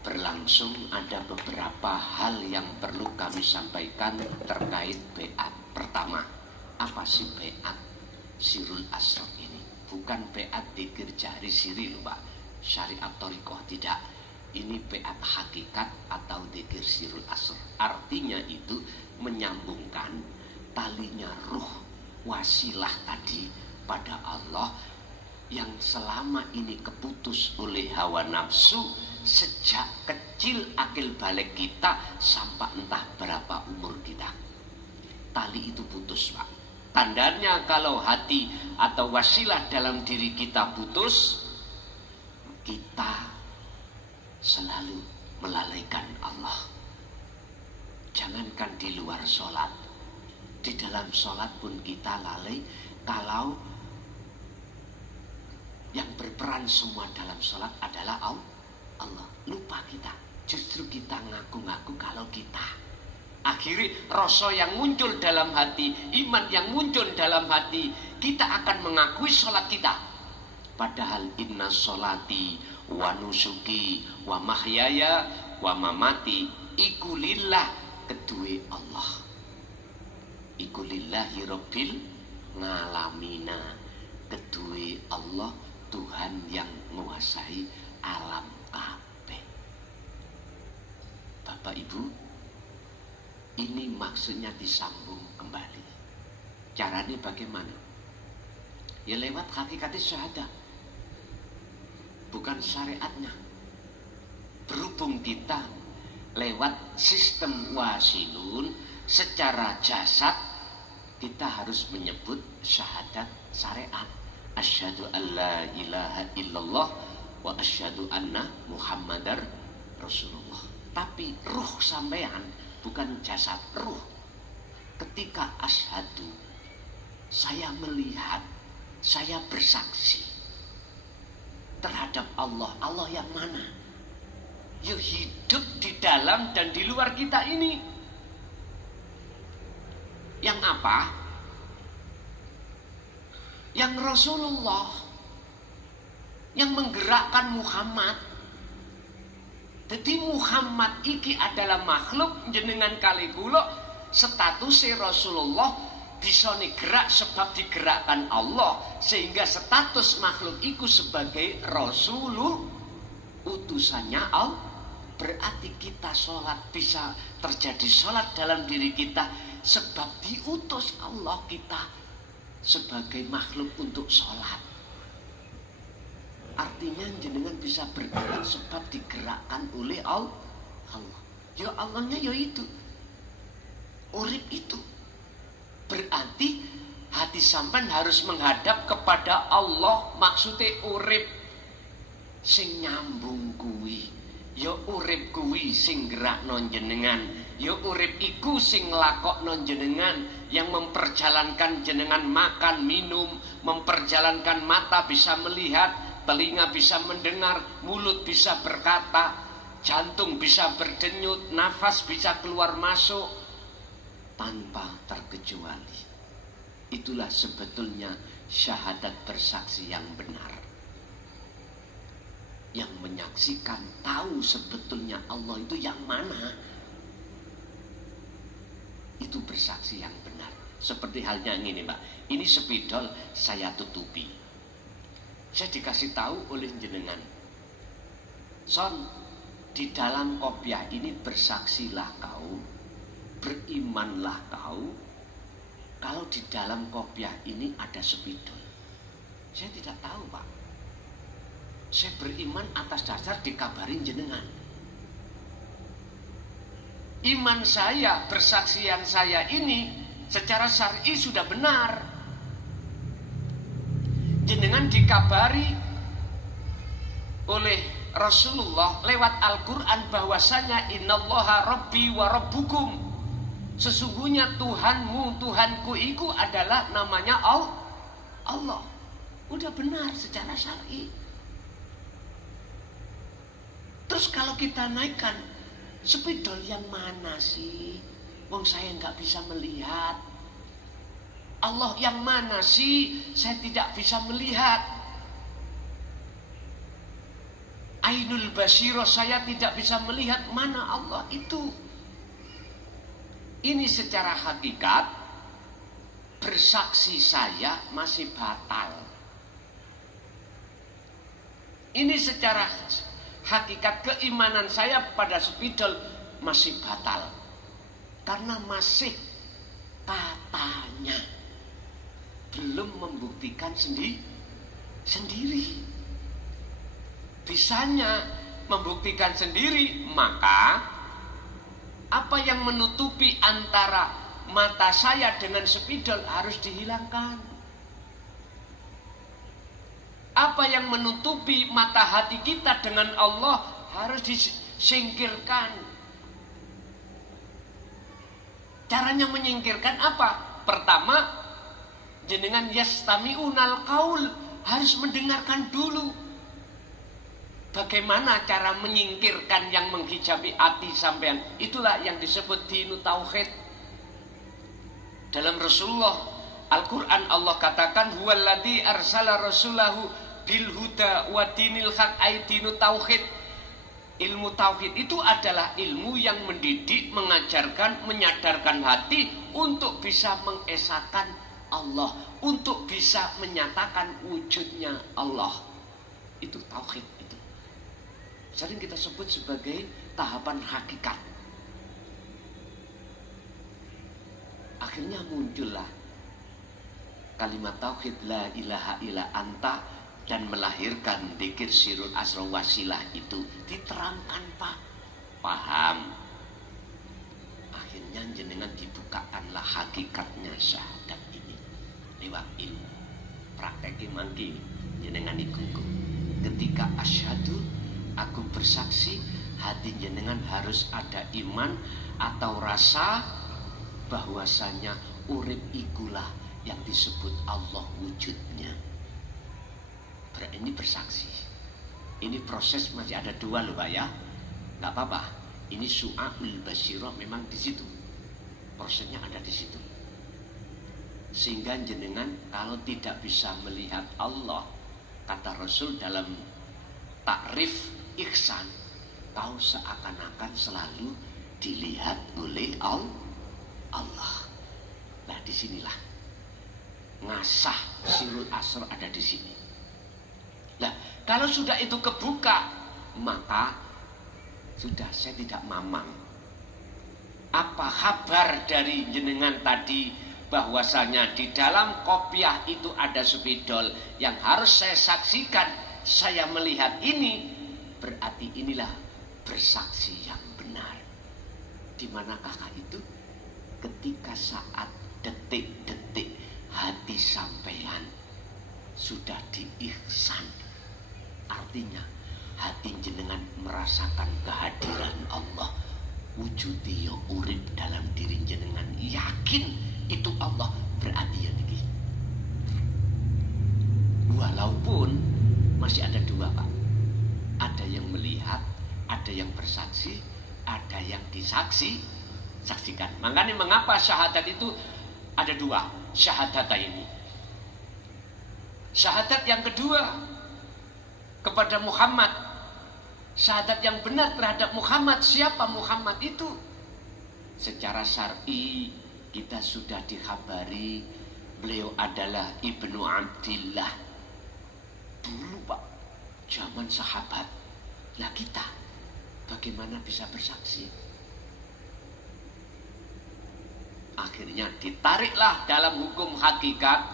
berlangsung ada beberapa hal yang perlu kami sampaikan terkait beat. Pertama, apa sih beat Sirul Asrar ini? Bukan beat dzikir jari siri loh Pak, syariat thariqah, tidak. Ini beat hakikat atau dzikir Sirul Asrar. Artinya itu menyambungkan talinya ruh wasilah tadi pada Allah yang selama ini keputus oleh hawa nafsu sejak kecil akil balik kita sampai entah berapa umur kita. Tali itu putus Pak. Tandanya kalau hati atau wasilah dalam diri kita putus, kita selalu melalaikan Allah. Jangankan di luar sholat, di dalam sholat pun kita lalai. Kalau yang berperan semua dalam sholat adalah Allah, lupa kita. Justru kita ngaku-ngaku kalau kita. Akhirnya rasa yang muncul dalam hati, iman yang muncul dalam hati, kita akan mengakui sholat kita. Padahal inna sholati wa nusuki wa mahyaya wa mamati iku lillah, kedue Allah. Iku lillahi rabbil ngalamina, kedue Allah, Tuhan yang menguasai alam kabeh. Bapak Ibu, ini maksudnya disambung kembali. Caranya bagaimana? Ya lewat hakikat syahadah, bukan syariatnya. Berhubung kita lewat sistem wasilun, secara jasad kita harus menyebut syahadat syariat. Asyhadu an la ilaha illallah wa asyhadu anna Muhammadar Rasulullah. Tapi ruh sampean bukan jasad, ruh. Ketika asyhadu, saya melihat, saya bersaksi terhadap Allah. Allah yang mana? Ya hidup di dalam dan di luar kita ini. Yang apa? Yang Rasulullah, yang menggerakkan Muhammad. Jadi Muhammad iki adalah makhluk jenengan kali kula statusnya Rasulullah disone gerak sebab digerakkan Allah, sehingga status makhluk iku sebagai Rasulullah, utusannya Allah. Berarti kita sholat bisa terjadi sholat dalam diri kita sebab diutus Allah kita sebagai makhluk untuk sholat. Artinya jenengan bisa bergerak sebab digerakkan oleh Allah. Ya Allahnya ya itu, urip itu. Berarti hati sampean harus menghadap kepada Allah. Maksudnya urip sing nyambung kuwi, ya urip kuwi sing gerakno jenengan. Ya urip iku sing nglakokno jenengan, yang memperjalankan jenengan makan, minum, memperjalankan mata bisa melihat, telinga bisa mendengar, mulut bisa berkata, jantung bisa berdenyut, nafas bisa keluar masuk tanpa terkecuali. Itulah sebetulnya syahadat bersaksi yang benar, yang menyaksikan, tahu sebetulnya Allah itu yang mana. Itu bersaksi yang benar. Seperti halnya ini Mbak, ini spidol saya tutupi, saya dikasih tahu oleh jenengan, Son, di dalam kopiah ini bersaksilah kau, berimanlah kau, kalau di dalam kopiah ini ada spidol. Saya tidak tahu Pak, saya beriman atas dasar dikabarin jenengan. Iman saya, persaksian saya ini secara syar'i sudah benar. Jenengan dikabari oleh Rasulullah lewat Al-Quran bahwasanya innallaha rabbi wa rabbukum, sesungguhnya Tuhanmu, Tuhanku itu adalah namanya Allah. Udah benar secara syar'i. Terus kalau kita naikkan, spidol yang mana sih? Wong saya nggak bisa melihat. Allah yang mana sih? Saya tidak bisa melihat. Ainul basiro, saya tidak bisa melihat mana Allah itu. Ini secara hakikat bersaksi saya masih batal. Ini secara hakikat keimanan saya pada spidol masih batal, karena masih katanya belum membuktikan sendiri. Bisanya membuktikan sendiri, maka apa yang menutupi antara mata saya dengan spidol harus dihilangkan. Apa yang menutupi mata hati kita dengan Allah harus disingkirkan. Caranya menyingkirkan apa? Pertama, jenengan yastami'unal qaul, harus mendengarkan dulu. Bagaimana cara menyingkirkan yang menghijabi hati sampean? Itulah yang disebut dinu tauhid. Dalam Rasulullah Al-Quran Allah katakan huwallazi arsala rasulahu bil huda wa dinil haq, dinu tauhid. Ilmu tauhid itu adalah ilmu yang mendidik, mengajarkan, menyadarkan hati untuk bisa mengesahkan Allah, untuk bisa menyatakan wujudnya Allah. Itu tauhid itu. Sering kita sebut sebagai tahapan hakikat. Akhirnya muncullah kalimat tauhid la ilaha illa anta, dan melahirkan dzikir sirul asra wasilah itu. Diterangkan Pak, paham. akhirnya jenengan dibukakanlah hakikatnya syahadat ini lewat ilmu praktekin mangki jenengan iku ketika asyhadu aku bersaksi hati jenengan harus ada iman atau rasa bahwasanya urip ikulah yang disebut Allah wujudnya. Ini bersaksi. Ini proses masih ada 2 loh Pak ya. Nggak apa-apa. Ini su'aul basyirah memang di situ. Prosesnya ada di situ. Sehingga jenengan kalau tidak bisa melihat Allah, kata Rasul dalam takrif ihsan, kau seakan-akan selalu dilihat oleh Allah. Nah disinilah ngasah sirul asr ada di sini. Nah kalau sudah itu kebuka, maka sudah saya tidak mamang. Apa kabar dari jenengan tadi bahwasanya di dalam kopiah itu ada spidol yang harus saya saksikan, saya melihat ini, berarti inilah bersaksi yang benar. Di manakah itu? Ketika saat detik-detik hati sampean sudah diihsan, artinya hati jenengan merasakan kehadiran Allah, wujudi yo urip dalam diri jenengan, yakin itu Allah, berarti ya niki. Walaupun masih ada 2 Pak, ada yang melihat, ada yang bersaksi, ada yang saksikan. Makanya mengapa syahadat itu ada 2 syahadat ini. Syahadat yang kedua kepada Muhammad, syahadat yang benar terhadap Muhammad. Siapa Muhammad itu? Secara syar'i kita sudah dikhabari beliau adalah Ibnu Abdillah. Dulu Pak, zaman sahabat. Lah kita bagaimana bisa bersaksi? Akhirnya ditariklah dalam hukum hakikat,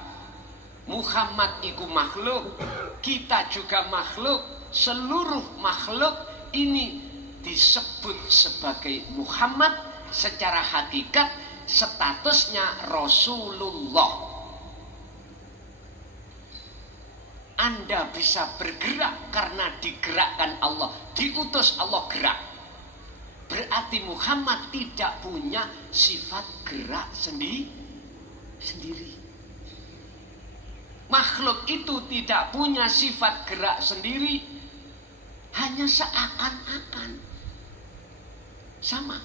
Muhammad itu makhluk, kita juga makhluk, seluruh makhluk ini disebut sebagai Muhammad. Secara hakikat statusnya Rasulullah. Anda bisa bergerak karena digerakkan Allah, diutus Allah gerak. Berarti Muhammad tidak punya sifat gerak sendiri. Makhluk itu tidak punya sifat gerak sendiri, hanya seakan-akan. Sama,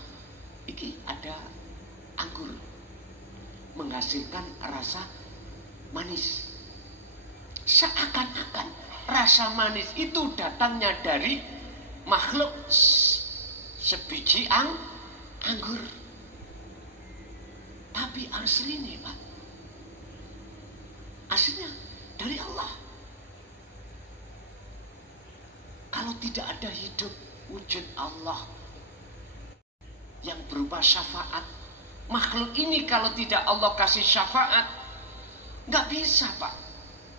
ini ada anggur menghasilkan rasa manis. Seakan-akan rasa manis itu datangnya dari makhluk sebiji anggur. Tapi aslinya Pak, aslinya dari Allah. Kalau tidak ada hidup wujud Allah yang berupa syafaat, makhluk ini kalau tidak Allah kasih syafaat, nggak bisa Pak.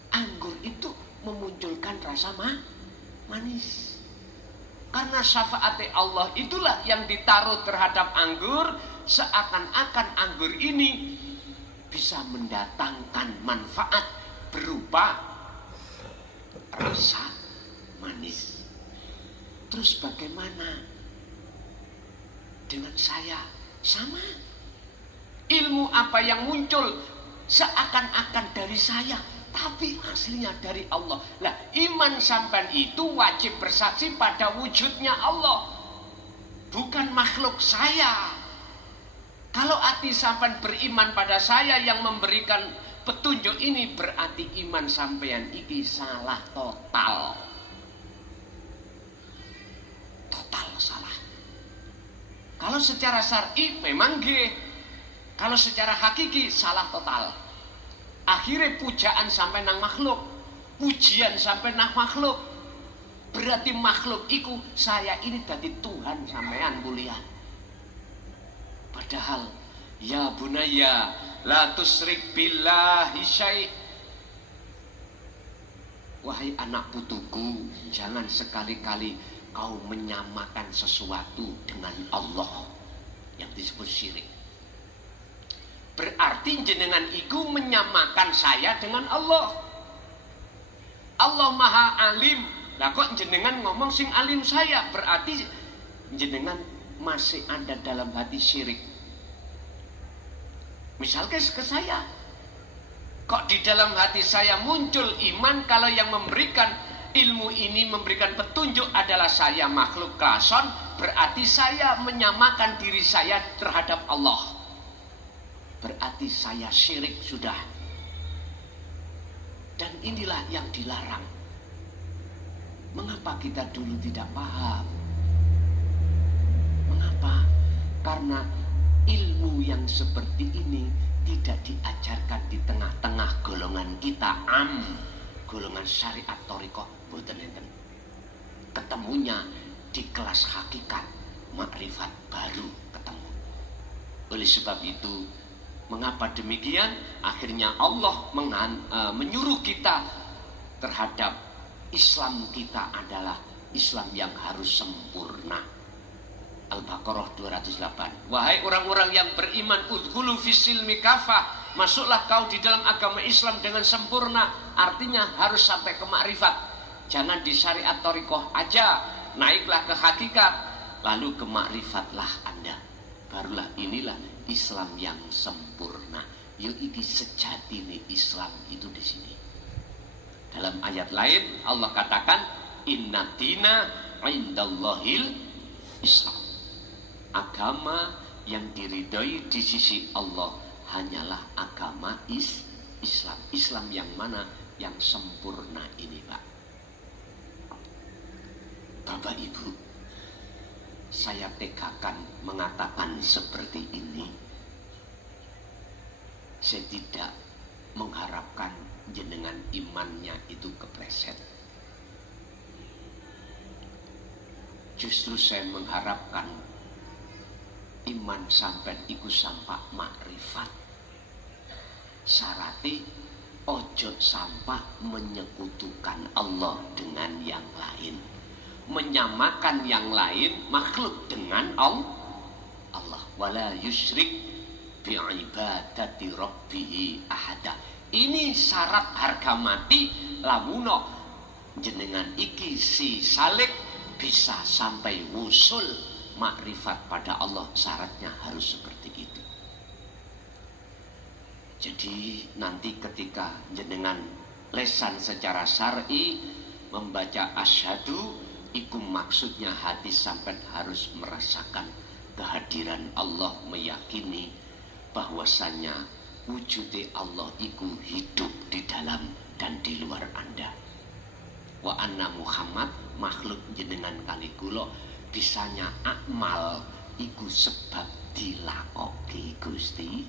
Anggur itu memunculkan rasa manis. Karena syafaat Allah itulah yang ditaruh terhadap anggur, seakan-akan anggur ini bisa mendatangkan manfaat berupa rasa manis. Terus bagaimana dengan saya? Sama. Ilmu apa yang muncul seakan-akan dari saya, tapi aslinya dari Allah. Lah, iman sampean itu wajib bersaksi pada wujudnya Allah, bukan makhluk saya. Kalau hati sampean beriman pada saya yang memberikan petunjuk ini, berarti iman sampean ini salah total. Total salah. Kalau secara syar'i memang kalau secara hakiki salah total. Akhirnya pujaan sampai nang makhluk, pujian sampai nang makhluk. Berarti makhluk iku saya ini dari Tuhan sampean mulia. Padahal ya bunaya la tusyrik billahi syai'. Wahai anak putuku, jangan sekali-kali kau menyamakan sesuatu dengan Allah. yang disebut syirik. Berarti jenengan iku menyamakan saya dengan Allah. Allah Maha Alim. Lah kok jenengan ngomong sing alim saya, berarti jenengan masih ada dalam hati syirik. Misalkan ke saya, kok di dalam hati saya muncul iman kalau yang memberikan ilmu ini, memberikan petunjuk adalah saya makhluk klason, berarti saya menyamakan diri saya terhadap Allah. Berarti saya syirik sudah. Dan inilah yang dilarang. Mengapa kita dulu tidak paham? Mengapa? Karena ilmu yang seperti ini tidak diajarkan di tengah-tengah golongan kita golongan syariat thariqah boten enten. Ketemunya di kelas hakikat makrifat baru ketemu. Oleh sebab itu, mengapa demikian? Akhirnya Allah menyuruh kita terhadap Islam kita adalah Islam yang harus sempurna. Al-Baqarah 208. Wahai orang-orang yang beriman, udkhulu fis-silmi kafah, masuklah kau di dalam agama Islam dengan sempurna. Artinya harus sampai ke makrifat. Jangan di syariat thariqah aja, naiklah ke hakikat, lalu ke makrifatlah Anda. Barulah inilah Islam yang sempurna. Yo iki sejati nih Islam itu di sini. Dalam ayat lain Allah katakan inna dina indallahil Islam. Agama yang diridhoi di sisi Allah hanyalah agama Islam. Islam yang mana? Yang sempurna ini, Pak. Bapak Ibu, saya tegakan mengatakan seperti ini. Saya tidak mengharapkan jenengan imannya itu kepleset. Justru saya mengharapkan iman sampai iku sampai makrifat. Syarati ojo sampai menyekutukan Allah dengan yang lain, menyamakan yang lain makhluk dengan Allah. Wala yusyrik bi ibadati rabbih ahada. Ini syarat harga mati lamuno jenengan iki si salik bisa sampai wusul makrifat pada Allah. Syaratnya harus seperti itu. Jadi nanti ketika jenengan lesan secara syar'i membaca asyhadu, iku maksudnya hati sampai harus merasakan kehadiran Allah, meyakini bahwasannya wujudnya Allah iku hidup di dalam dan di luar Anda. Wa anna Muhammad makhluk jenengan kali kula bisanya akmal iku sebab dilakoki Gusti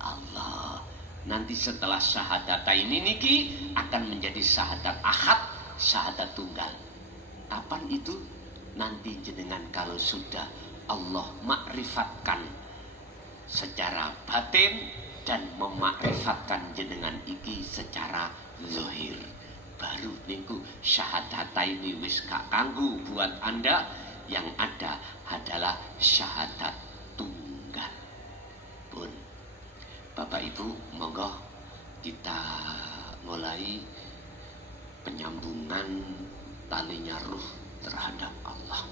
Allah. Nanti setelah syahadatain ini niki akan menjadi syahadat ahad, syahadat tunggal. Kapan itu? Nanti jenengan kalau sudah Allah makrifatkan secara batin dan memakrifatkan jenengan iki secara zahir, baru niku syahadataini wis gak kanggu buat Anda. Yang ada adalah syahadat tunggal. Pun Bapak Ibu, monggo kita mulai penyambungan talinya ruh terhadap Allah.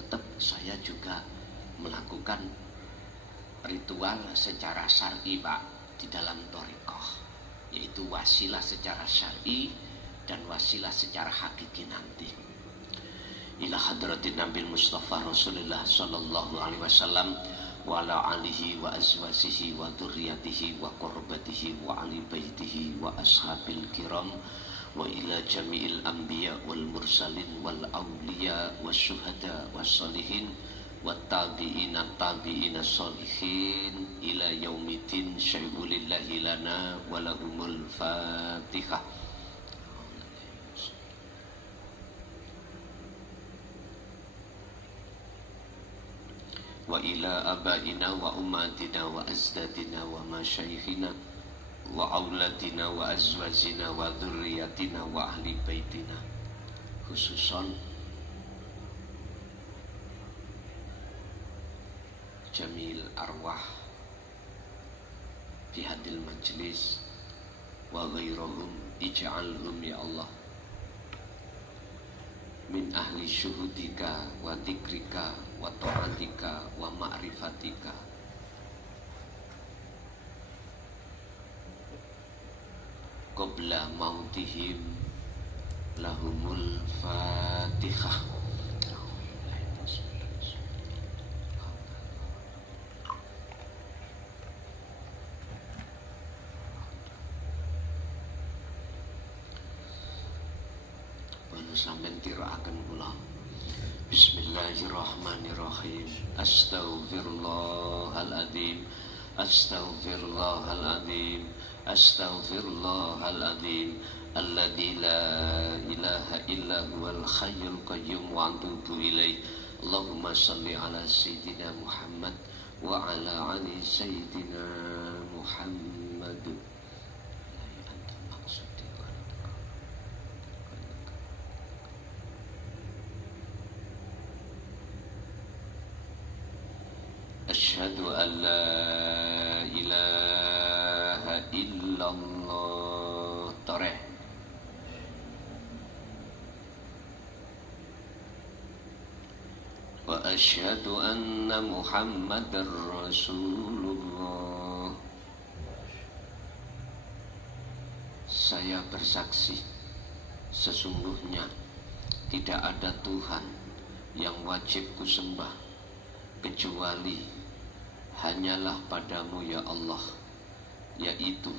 Tetap saya juga melakukan ritual secara syar'i, Pak, di dalam thariqah, yaitu wasilah secara syar'i dan wasilah secara hakiki nanti. Ila hadratin Nabi Mustafa Rasulullah sallallahu alaihi wasallam wa ala alihi wa azwajihi wa dzurriyyatihi wa qurbatihi wa ali baitihi wa ashabil kiram wa ila jami'il anbiya wal mursalin wal awliya wasyuhada wassalihin wattabi'ina tabi'ina sholihin ila yaumiddin syai'ulillahi lana walahumul fatihah. Wa ila abaina wa ummatina wa azdadina wa masyayikhina wa auladina wa azwajina wa dzurriyyatina wa ahli baitina. Khususon jamil arwah fi hadil majlis wa ghairahum ij'alhum ya Allah min ahli syuhudika wa dzikrika wa ta'atika wa ma'rifatika. Qabla mautihim lahumul fatihah. Sampai tiraakan pula. Bismillahirrahmanirrahim. Astaghfirullahaladzim. Astaghfirullahaladzim. Astaghfirullahaladzim. Alladzi la ilaha illa huwal hayyul qayyum wa atubu ilaih. Allahumma salli ala sayyidina Muhammad wa ala ali sayyidina Muhammad. Asyhadu an la ilaha illallah. Toreh. Wa asyhadu anna Muhammadar Rasulullah. Saya bersaksi sesungguhnya tidak ada Tuhan yang wajib kusembah kecuali hanyalah padamu ya Allah, yaitu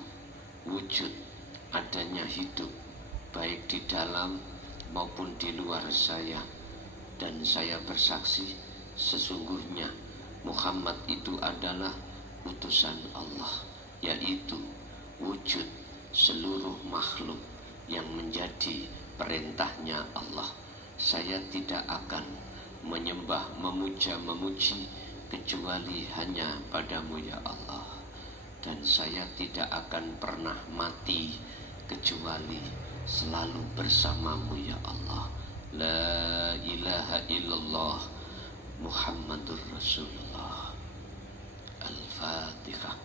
wujud adanya hidup baik di dalam maupun di luar saya. Dan saya bersaksi sesungguhnya Muhammad itu adalah utusan Allah, yaitu wujud seluruh makhluk yang menjadi perintahnya Allah. Saya tidak akan menyembah, memuja, memuji kecuali hanya padamu ya Allah. Dan saya tidak akan pernah mati kecuali selalu bersamamu ya Allah. La ilaha illallah Muhammadur Rasulullah. Al-Fatihah.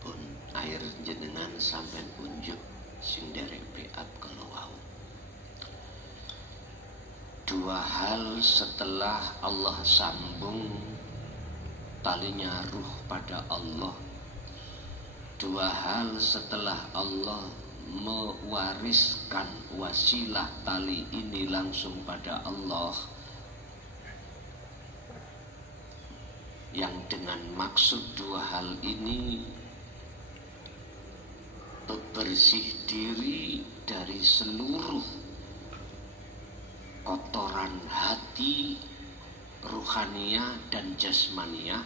Pun air jenengan sampai unjuk sing derek priat kalau wau. Dua hal setelah Allah sambung talinya ruh pada Allah. Dua hal setelah Allah mewariskan wasilah tali ini langsung pada Allah, yang dengan maksud dua hal ini bersih diri dari seluruh kotoran hati, ruhaniyah dan jasmaniyah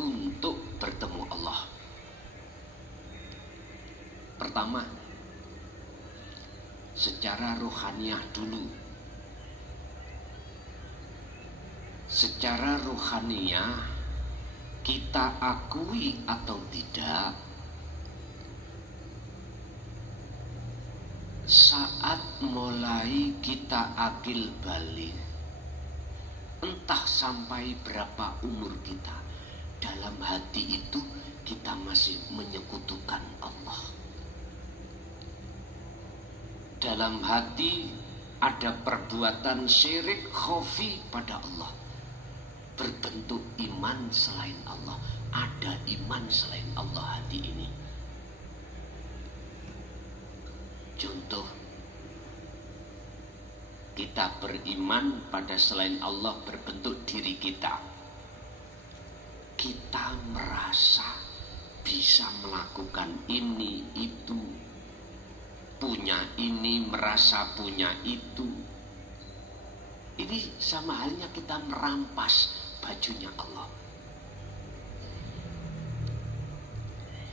untuk bertemu Allah. Pertama, secara ruhaniyah dulu. Secara ruhaniyah kita akui atau tidak, saat mulai kita akil balik, entah sampai berapa umur kita, dalam hati itu kita masih menyekutukan Allah. Dalam hati ada perbuatan syirik khafi pada Allah, berbentuk iman selain Allah. Ada iman selain Allah hati ini. Contoh, kita beriman pada selain Allah berbentuk diri kita. Kita merasa bisa melakukan ini, itu, punya ini, merasa punya itu. Ini sama halnya kita merampas bajunya Allah.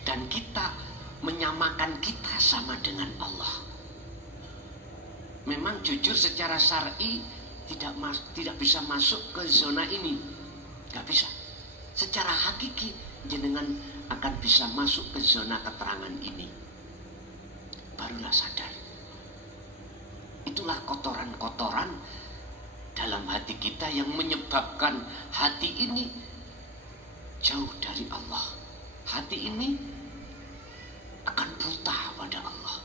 Dan kita menyamakan kita sama dengan Allah. Memang jujur secara syar'i tidak bisa masuk ke zona ini. Gak bisa. Secara hakiki jenengan akan bisa masuk ke zona keterangan ini. barulah sadar. Itulah kotoran-kotoran dalam hati kita yang menyebabkan hati ini jauh dari Allah. Hati ini akan buta pada Allah.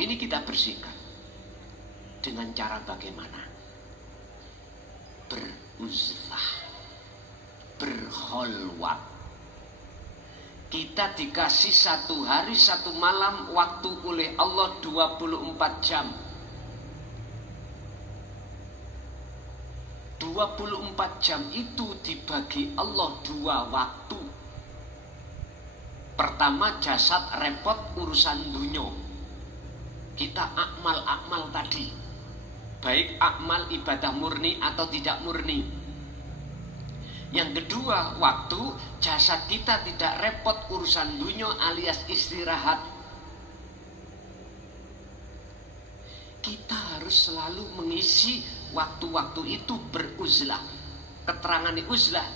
Ini kita bersihkan dengan cara bagaimana? Beruzlah, berkholwat. Kita dikasih 1 hari 1 malam waktu oleh Allah 24 jam. 24 jam itu dibagi Allah 2 waktu. Pertama, jasad repot urusan dunia. Kita akmal tadi, baik akmal ibadah murni atau tidak murni. Yang kedua, waktu jasad kita tidak repot urusan dunia alias istirahat. Kita harus selalu mengisi waktu-waktu itu beruzlah. Keterangan di uzlah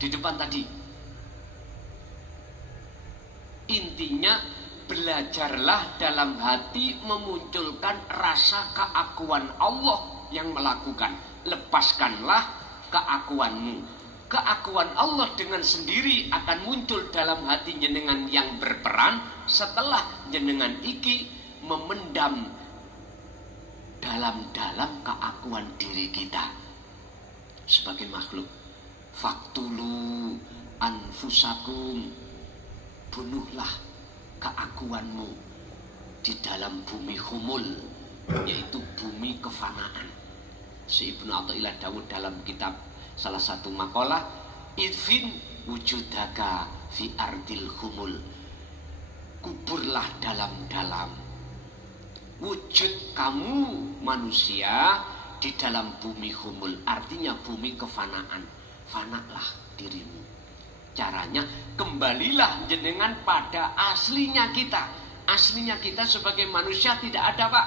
di depan tadi. Intinya, belajarlah dalam hati memunculkan rasa keakuan Allah yang melakukan. Lepaskanlah keakuanmu. Keakuan Allah dengan sendiri akan muncul dalam hati jenengan yang berperan setelah jenengan iki memendam dalam-dalam keakuan diri kita sebagai makhluk. Faktulu anfusakum, bunuhlah keakuanmu di dalam bumi humul, yaitu bumi kefanaan. Si Ibnu Athaillah Dawud dalam kitab salah satu makalah, idfin wujudaka fi ardil humul, kuburlah dalam-dalam wujud kamu manusia di dalam bumi humul, artinya bumi kefanaan. Fanaklah dirimu. Caranya, kembalilah jenengan pada aslinya kita. Aslinya kita sebagai manusia tidak ada, Pak.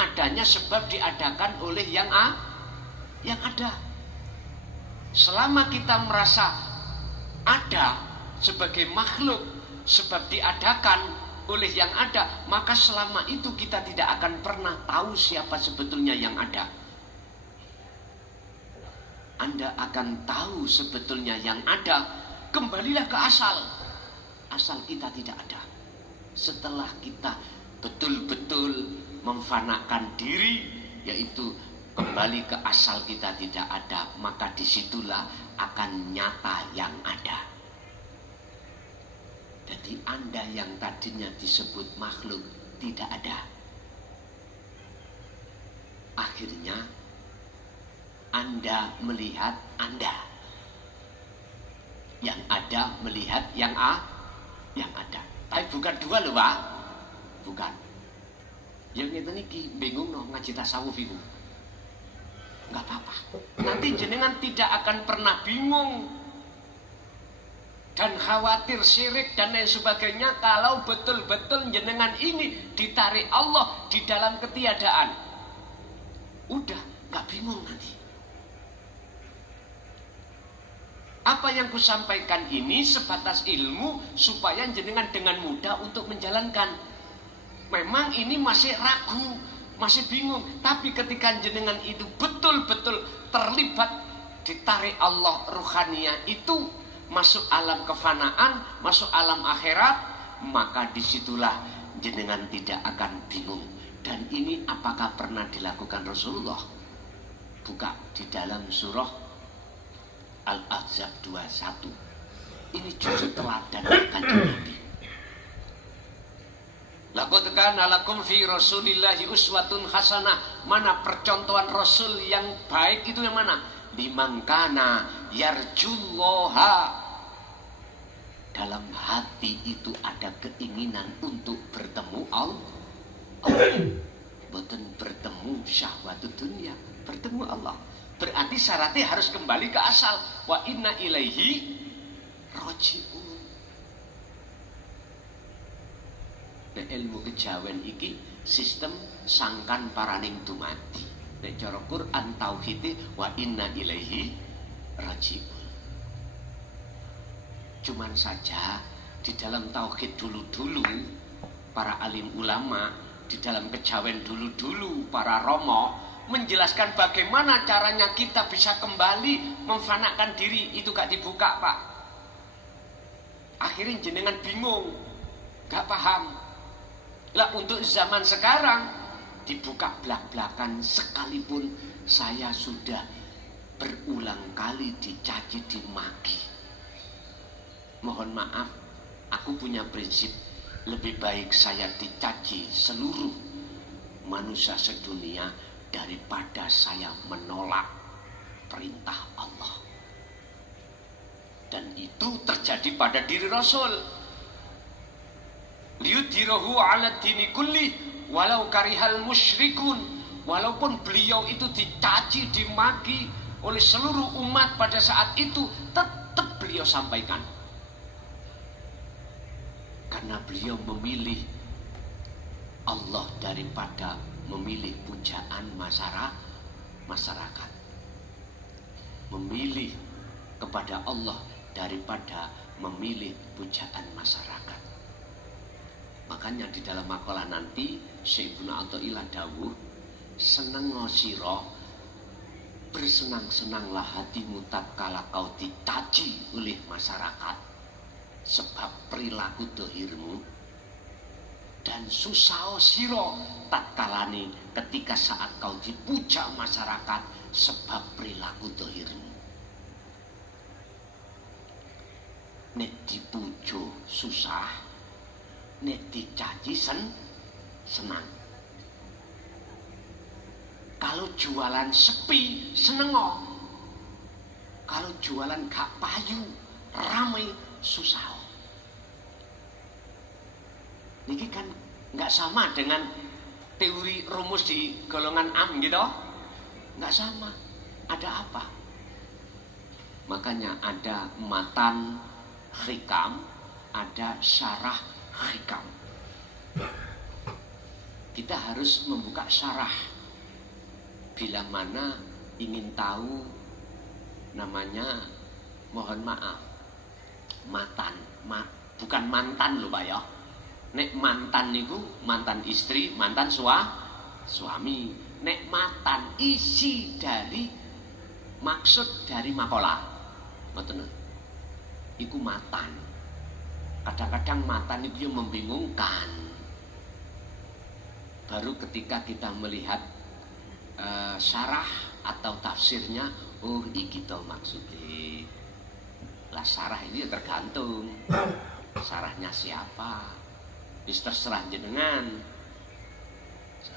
Adanya sebab diadakan oleh yang ada. Selama kita merasa ada sebagai makhluk sebab diadakan oleh yang ada, maka selama itu kita tidak akan pernah tahu siapa sebetulnya yang ada. Anda akan tahu sebetulnya yang ada, kembalilah ke asal. Asal kita tidak ada. Setelah kita betul-betul memfanakan diri, yaitu kembali ke asal kita tidak ada, maka disitulah akan nyata yang ada. Jadi Anda yang tadinya disebut makhluk tidak ada. Akhirnya Anda melihat Anda. Yang ada melihat yang ada. Tapi bukan dua loh, Pak. Bukan. Yang itu nih bingung no ngaji tasawuf itu. Enggak apa-apa. Nanti jenengan tidak akan pernah bingung dan khawatir syirik dan lain sebagainya kalau betul-betul jenengan ini ditarik Allah di dalam ketiadaan. Udah, gak bingung nanti. Apa yang kusampaikan ini sebatas ilmu supaya jenengan dengan mudah untuk menjalankan. Memang ini masih ragu, masih bingung, tapi ketika jenengan itu betul-betul terlibat ditarik Allah ruhaniyah itu, masuk alam kefanaan, masuk alam akhirat, maka disitulah jenengan tidak akan bingung. Dan ini apakah pernah dilakukan Rasulullah? Buka di dalam surah Al-Ahzab 21. Ini justru teladan kanjeng Nabi. Laqad kana lakum fi Rasulillahi uswatun hasanah. Mana percontohan Rasul yang baik itu yang mana? Liman kana yarjullaha. Dalam hati itu ada keinginan untuk bertemu Allah. Bukan bertemu syahwatut dunia, bertemu Allah. Berarti syaratnya harus kembali ke asal. Wa inna ilaihi raji'un. Nah, ilmu kejawen iki sistem sangkan paraning dumadi. Nek cara Quran tauhid wa inna ilaihi raji'un. Cuman saja di dalam tauhid dulu-dulu para alim ulama di dalam kejawen dulu-dulu, para romo menjelaskan bagaimana caranya kita bisa kembali memfanakan diri. Itu gak dibuka, Pak. Akhirnya jenengan bingung, gak paham. Lah untuk zaman sekarang dibuka belak-belakan, sekalipun saya sudah berulang kali dicaci dimaki. Mohon maaf, aku punya prinsip, lebih baik saya dicaci seluruh manusia sedunia daripada saya menolak perintah Allah. Dan itu terjadi pada diri Rasul. Liyudhirahu 'ala dini kulli walau karihal musyrikun. Walaupun beliau itu dicaci dimaki oleh seluruh umat pada saat itu, tetap beliau sampaikan. Karena beliau memilih Allah daripada memilih pujaan masyarakat. Memilih kepada Allah daripada memilih pujaan masyarakat. Makanya di dalam makalah nanti Syekh Ibnu Athaillah dawuh, seneng sira, bersenang-senanglah hatimu tatkala kau dicaci oleh masyarakat sebab perilaku dohirmu, dan susah sira tatkalane ketika saat kau dipuja masyarakat sebab perilaku dohirmu. Nek dipuja susah, nek dicaci senang. Kalau jualan sepi seneng, kalau jualan gak payu ramai susah. Ini kan nggak sama dengan teori rumus di golongan am gitu, nggak sama. Ada apa? Makanya ada matan hikam, ada syarah hikam. Kita harus membuka syarah bila mana ingin tahu namanya, mohon maaf, bukan mantan loh Pak ya. Nek mantan niku mantan istri, mantan suami. Nek matan isi dari maksud dari makalah. Mboten. Iku matan. Kadang-kadang matan itu yang membingungkan. Baru ketika kita melihat syarah atau tafsirnya, oh iki to maksudnya. Lah syarah ini ya tergantung syarahnya siapa. Terserah jenengan.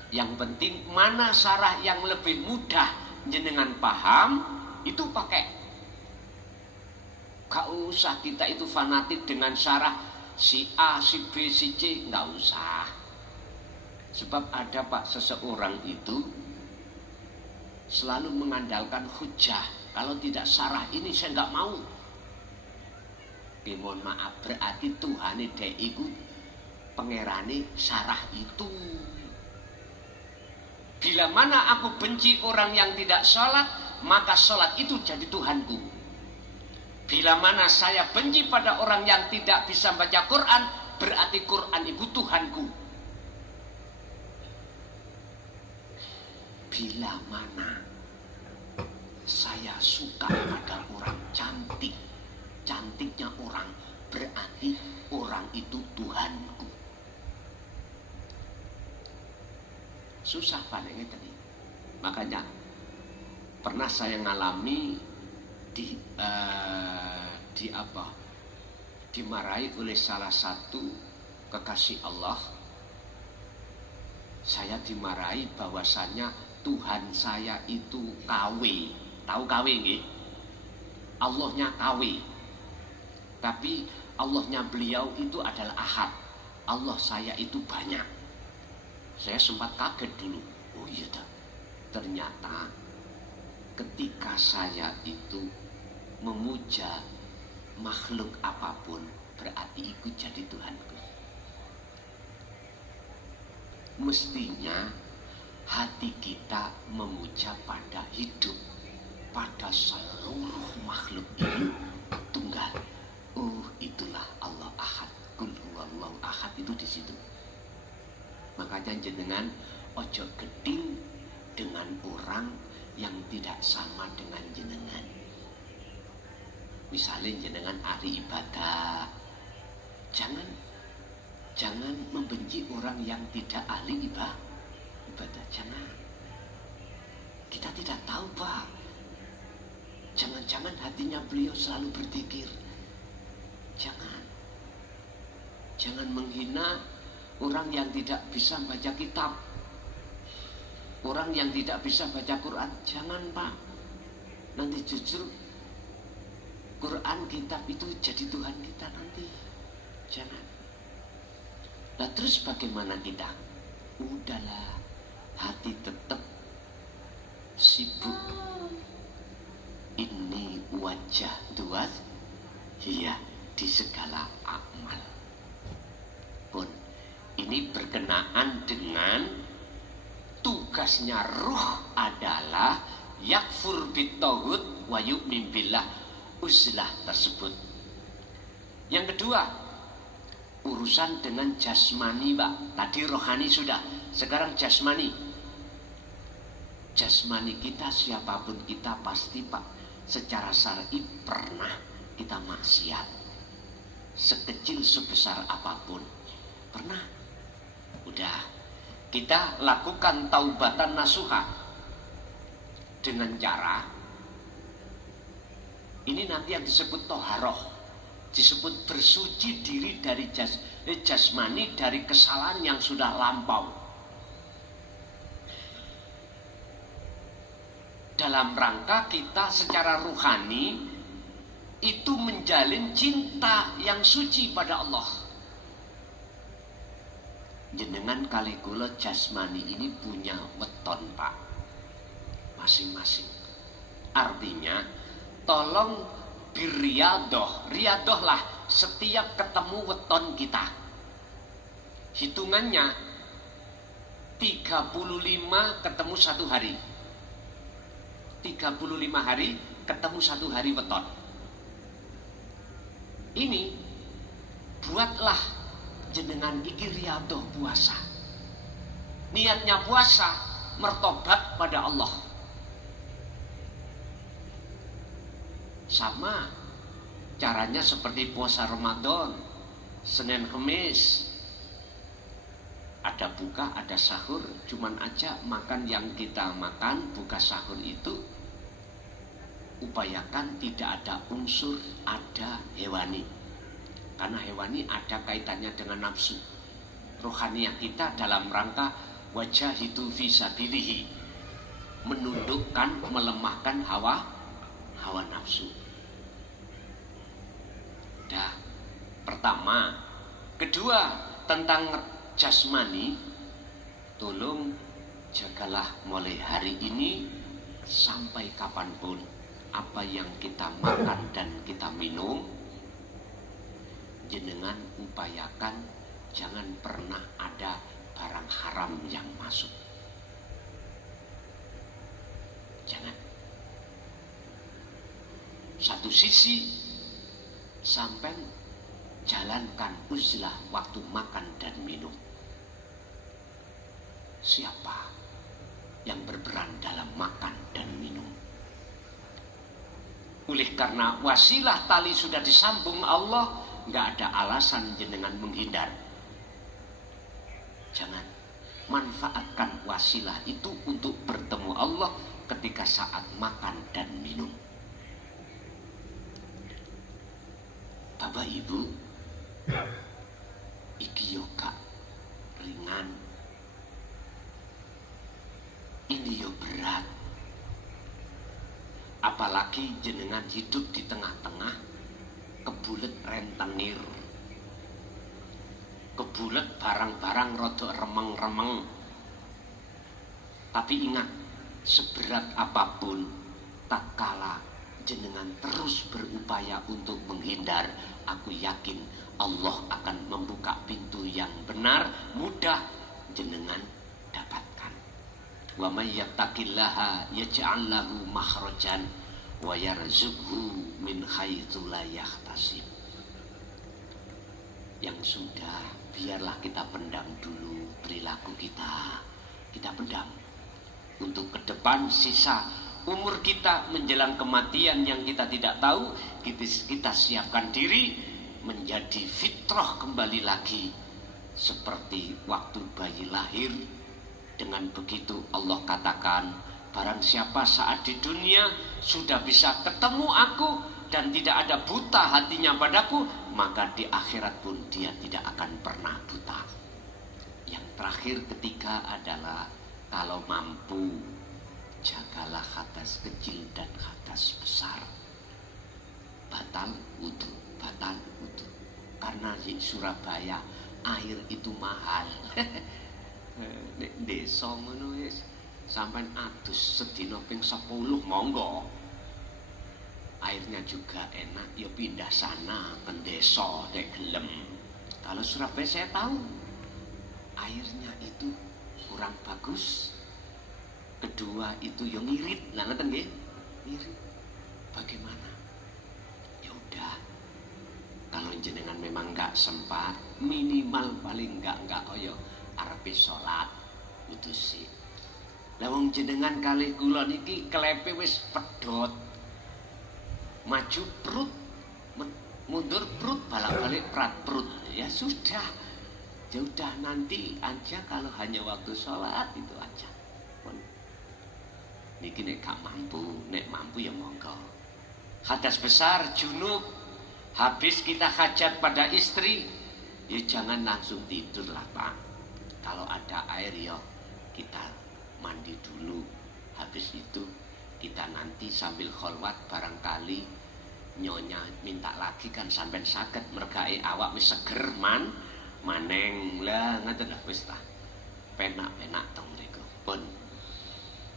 Yang penting mana syarah yang lebih mudah jenengan paham, itu pakai. Gak usah kita itu fanatik dengan syarah si A, si B, si C, gak usah. Sebab ada Pak seseorang itu selalu mengandalkan hujah. Kalau tidak syarah ini saya gak mau. Mohon maaf, berarti Tuhane dek iku pangerane syarah itu. Bila mana aku benci orang yang tidak sholat, maka sholat itu jadi Tuhanku. Bila mana saya benci pada orang yang tidak bisa baca Quran, berarti Quran itu Tuhanku. Bila mana saya suka pada orang cantik, cantiknya orang, berarti orang itu Tuhanku. Susah panengnya tadi. Makanya pernah saya ngalami dimarahi oleh salah satu kekasih Allah. Saya dimarahi bahwasannya Tuhan saya itu KW. Tahu KW nggih? Allahnya KW. Tapi Allahnya beliau itu adalah Ahad. Allah saya itu banyak. Saya sempat kaget dulu. Oh iya dah. Ternyata ketika saya itu memuja makhluk apapun, berarti itu jadi Tuhanku. Mestinya hati kita memuja pada hidup, pada seluruh makhluk ini tunggal. Oh itulah Allah Ahad. Qul huwallahu ahad, itu di situ. Makanya jenengan ojo geding dengan orang yang tidak sama dengan jenengan. Misalnya jenengan ahli ibadah, jangan membenci orang yang tidak ahli ibadah. Jangan. Kita tidak tahu, Pak. Jangan-jangan hatinya beliau selalu berzikir. Jangan menghina orang yang tidak bisa baca kitab, orang yang tidak bisa baca Quran. Jangan, Pak. Nanti justru Quran, kitab itu jadi Tuhan kita nanti. Jangan. Nah terus bagaimana kita? Udahlah, hati tetap sibuk. Ini wajah tuas, iya, di segala amal pun. Ini berkenaan dengan tugasnya ruh adalah yakfur bit-taghut wa yu'min billah, uzlah tersebut. Yang kedua, urusan dengan jasmani, Pak. Tadi rohani sudah, sekarang jasmani. Jasmani kita, siapapun kita pasti, Pak, secara syar'i pernah kita maksiat. Sekecil sebesar apapun pernah. Udah, kita lakukan taubatan nasuha dengan cara ini nanti yang disebut toharoh, disebut bersuci diri dari jasmani, dari kesalahan yang sudah lampau, dalam rangka kita secara ruhani itu menjalin cinta yang suci pada Allah. Jenengan kali kula jasmani ini punya weton, Pak, masing-masing. Artinya tolong biriadoh, riadoh lah setiap ketemu weton kita. Hitungannya 35 ketemu satu hari, 35 hari ketemu satu hari weton. Ini buatlah jenengan iki riadoh puasa. Niatnya puasa mertobat pada Allah. Sama caranya seperti puasa Ramadan, Senin Kamis. Ada buka, ada sahur, cuman aja makan yang kita makan, buka sahur itu upayakan tidak ada unsur ada hewani. Karena hewani ada kaitannya dengan nafsu. Rohaniah kita dalam rangka wajahidu fi sabilihi, menundukkan, melemahkan hawa nafsu. Dah, pertama. Kedua, tentang jasmani, tolong jagalah mulai hari ini sampai kapanpun apa yang kita makan dan kita minum, jenengan upayakan jangan pernah ada barang haram yang masuk. Jangan. Satu sisi sampai jalankan uzlah waktu makan dan minum. Siapa yang berperan dalam makan dan minum? Oleh karena wasilah tali sudah disambung Allah, nggak ada alasan jenengan menghindar. Jangan. Manfaatkan wasilah itu untuk bertemu Allah ketika saat makan dan minum. Bapak Ibu, iki yoga ringan, ini yo berat. Apalagi jenengan hidup di tengah-tengah kebulet rentenir, kebulet barang-barang rodok remeng-remeng. Tapi ingat, seberat apapun, tak kala jenengan terus berupaya untuk menghindar, aku yakin Allah akan membuka pintu yang benar, mudah jenengan dapatkan. Wa may yattaqillaha yaj'al lahu makhrajan wa yarzuqhu min haitsu la yahtasib. yang sudah biarlah kita pendam dulu perilaku kita. Kita pendam. Untuk ke depan sisa umur kita menjelang kematian yang kita tidak tahu, kita siapkan diri menjadi fitrah kembali lagi. Seperti waktu bayi lahir. Dengan begitu Allah katakan, barang siapa saat di dunia sudah bisa ketemu aku dan tidak ada buta hatinya padaku, maka di akhirat pun dia tidak akan pernah buta. Yang terakhir ketiga adalah kalau mampu, jagalah hadas kecil dan hadas besar. Batal wudu, batal wudu. Karena di Surabaya air itu mahal. Desa ngono wis sampean adus sedina ping 10 monggo. Airnya juga enak, ya pindah sana ke desa nek gelem. Kalau Surabaya saya tahu airnya itu kurang bagus. Kedua itu yang ngirit. Lah ngeten nggih? Ngirit. Bagaimana? Ya udah. Kalau jenengan memang enggak sempat, minimal paling enggak oyo arepe salat wudusi. Lah wong jenengan kalih kula niki klepe wis pedhot. Maju perut, mundur perut, balik prat perut. Ya sudah. Ya udah nanti aja kalau hanya waktu sholat itu aja. Niki nek gak mampu, nek mampu ya monggo. Hadas besar junub, habis kita hajat pada istri, ya jangan langsung tidur lah Pak. Kalau ada air ya kita mandi dulu. Habis itu kita nanti sambil kholwat barangkali nyonya minta lagi kan sampean saged mergae awak wis seger maneng lah ngoten lho wis ta. Penak-penak tong mriku. Pun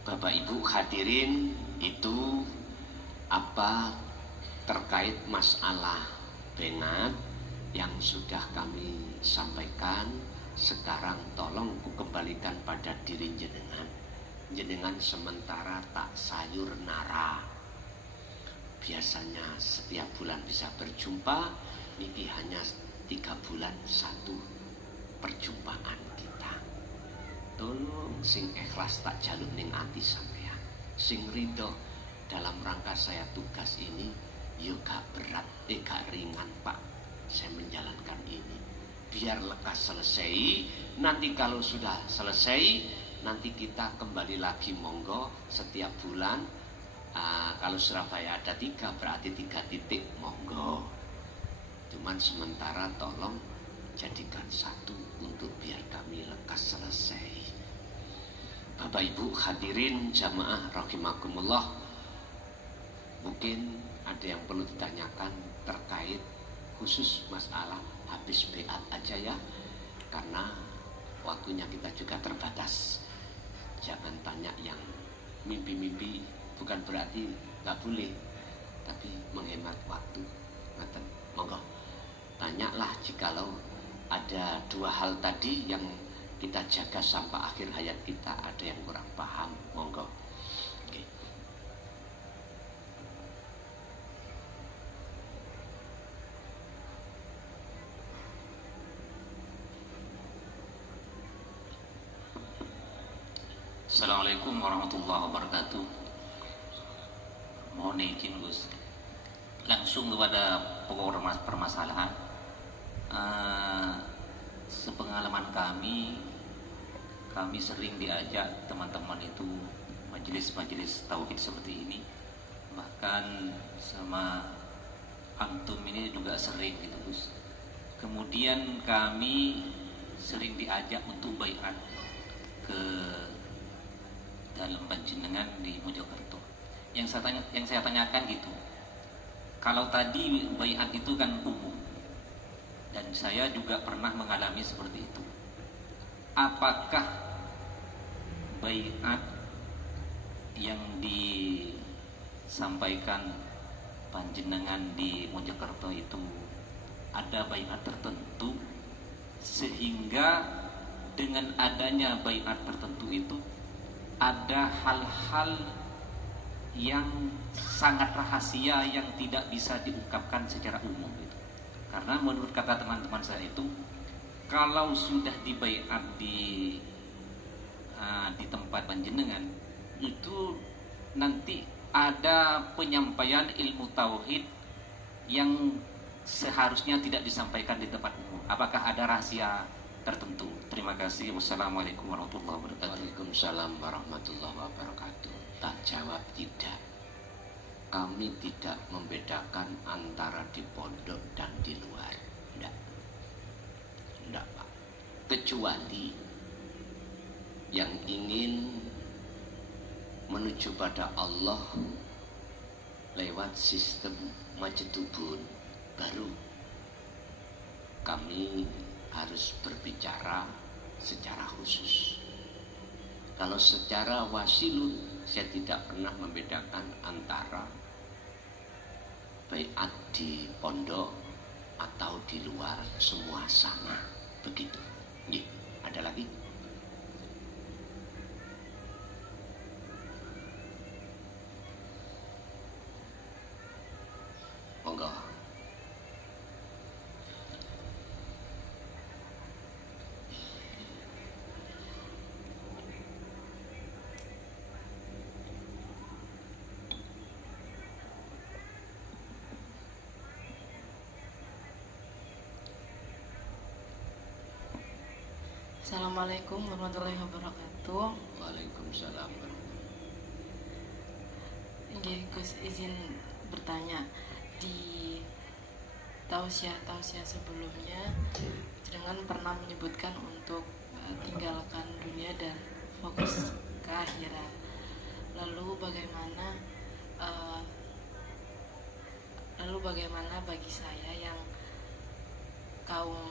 Bapak Ibu hadirin, itu apa terkait masalah bengat yang sudah kami sampaikan. Sekarang tolong ku kembalikan pada diri jenengan. Jenengan sementara tak sayur nara. Biasanya setiap bulan bisa berjumpa. Niki hanya 3 bulan 1 perjumpaan kita. Tolong sing ikhlas tak jaluk ning ati sampean. Sing ridho dalam rangka saya tugas ini, yo gak berat, gak ringan Pak. Saya menjalankan ini. Biar lekas selesai. Nanti kalau sudah selesai, nanti kita kembali lagi monggo setiap bulan. Kalau Surabaya ada 3 berarti 3 titik monggo. Cuman sementara tolong jadikan 1 untuk biar kami lekas selesai. Bapak Ibu hadirin jamaah rahimakumullah, mungkin ada yang perlu ditanyakan terkait khusus masalah habis beat aja ya, karena waktunya kita juga terbatas. Jangan tanya yang mimpi-mimpi, bukan berarti nggak boleh, tapi menghemat waktu. Monggo tanyalah jikalau ada 2 hal tadi yang kita jaga sampai akhir hayat kita, ada yang kurang paham, monggo. Oke. Assalamualaikum warahmatullahi wabarakatuh. Mohon izin Gus, langsung kepada pokok permasalahan. Sepengalaman kami sering diajak teman-teman itu majelis-majelis tauhid seperti ini. Bahkan sama antum ini juga sering gitu Gus. Kemudian kami sering diajak untuk baiat ke dalam panjenengan di Mojokerto. Yang saya tanyakan gitu, kalau tadi baiat itu kan umum, dan saya juga pernah mengalami seperti itu. Apakah baiat yang disampaikan panjenengan di Mojokerto itu ada baiat tertentu, sehingga dengan adanya baiat tertentu itu ada hal-hal yang sangat rahasia yang tidak bisa diungkapkan secara umum gitu. Karena menurut kata teman-teman saya itu, kalau sudah dibaiat di tempat panjenengan, itu nanti ada penyampaian ilmu tauhid yang seharusnya tidak disampaikan di tempat umum. Apakah ada rahasia tertentu? Terima kasih. Wassalamualaikum warahmatullahi wabarakatuh. Waalaikumsalam warahmatullahi wabarakatuh. Tak jawab tidak. Kami tidak membedakan antara di pondok dan di luar. Tidak Pak. Kecuali yang ingin menuju pada Allah lewat sistem majetubun, baru kami harus berbicara secara khusus. Kalau secara wasilun, saya tidak pernah membedakan antara baiat di pondok atau di luar, semua sama begitu. Ada lagi? Monggo. Assalamualaikum warahmatullahi wabarakatuh. Waalaikumsalam. Gus izin bertanya, di tausiah sebelumnya jangan pernah menyebutkan untuk tinggalkan dunia dan fokus ke akhirat. Lalu bagaimana bagi saya yang kaum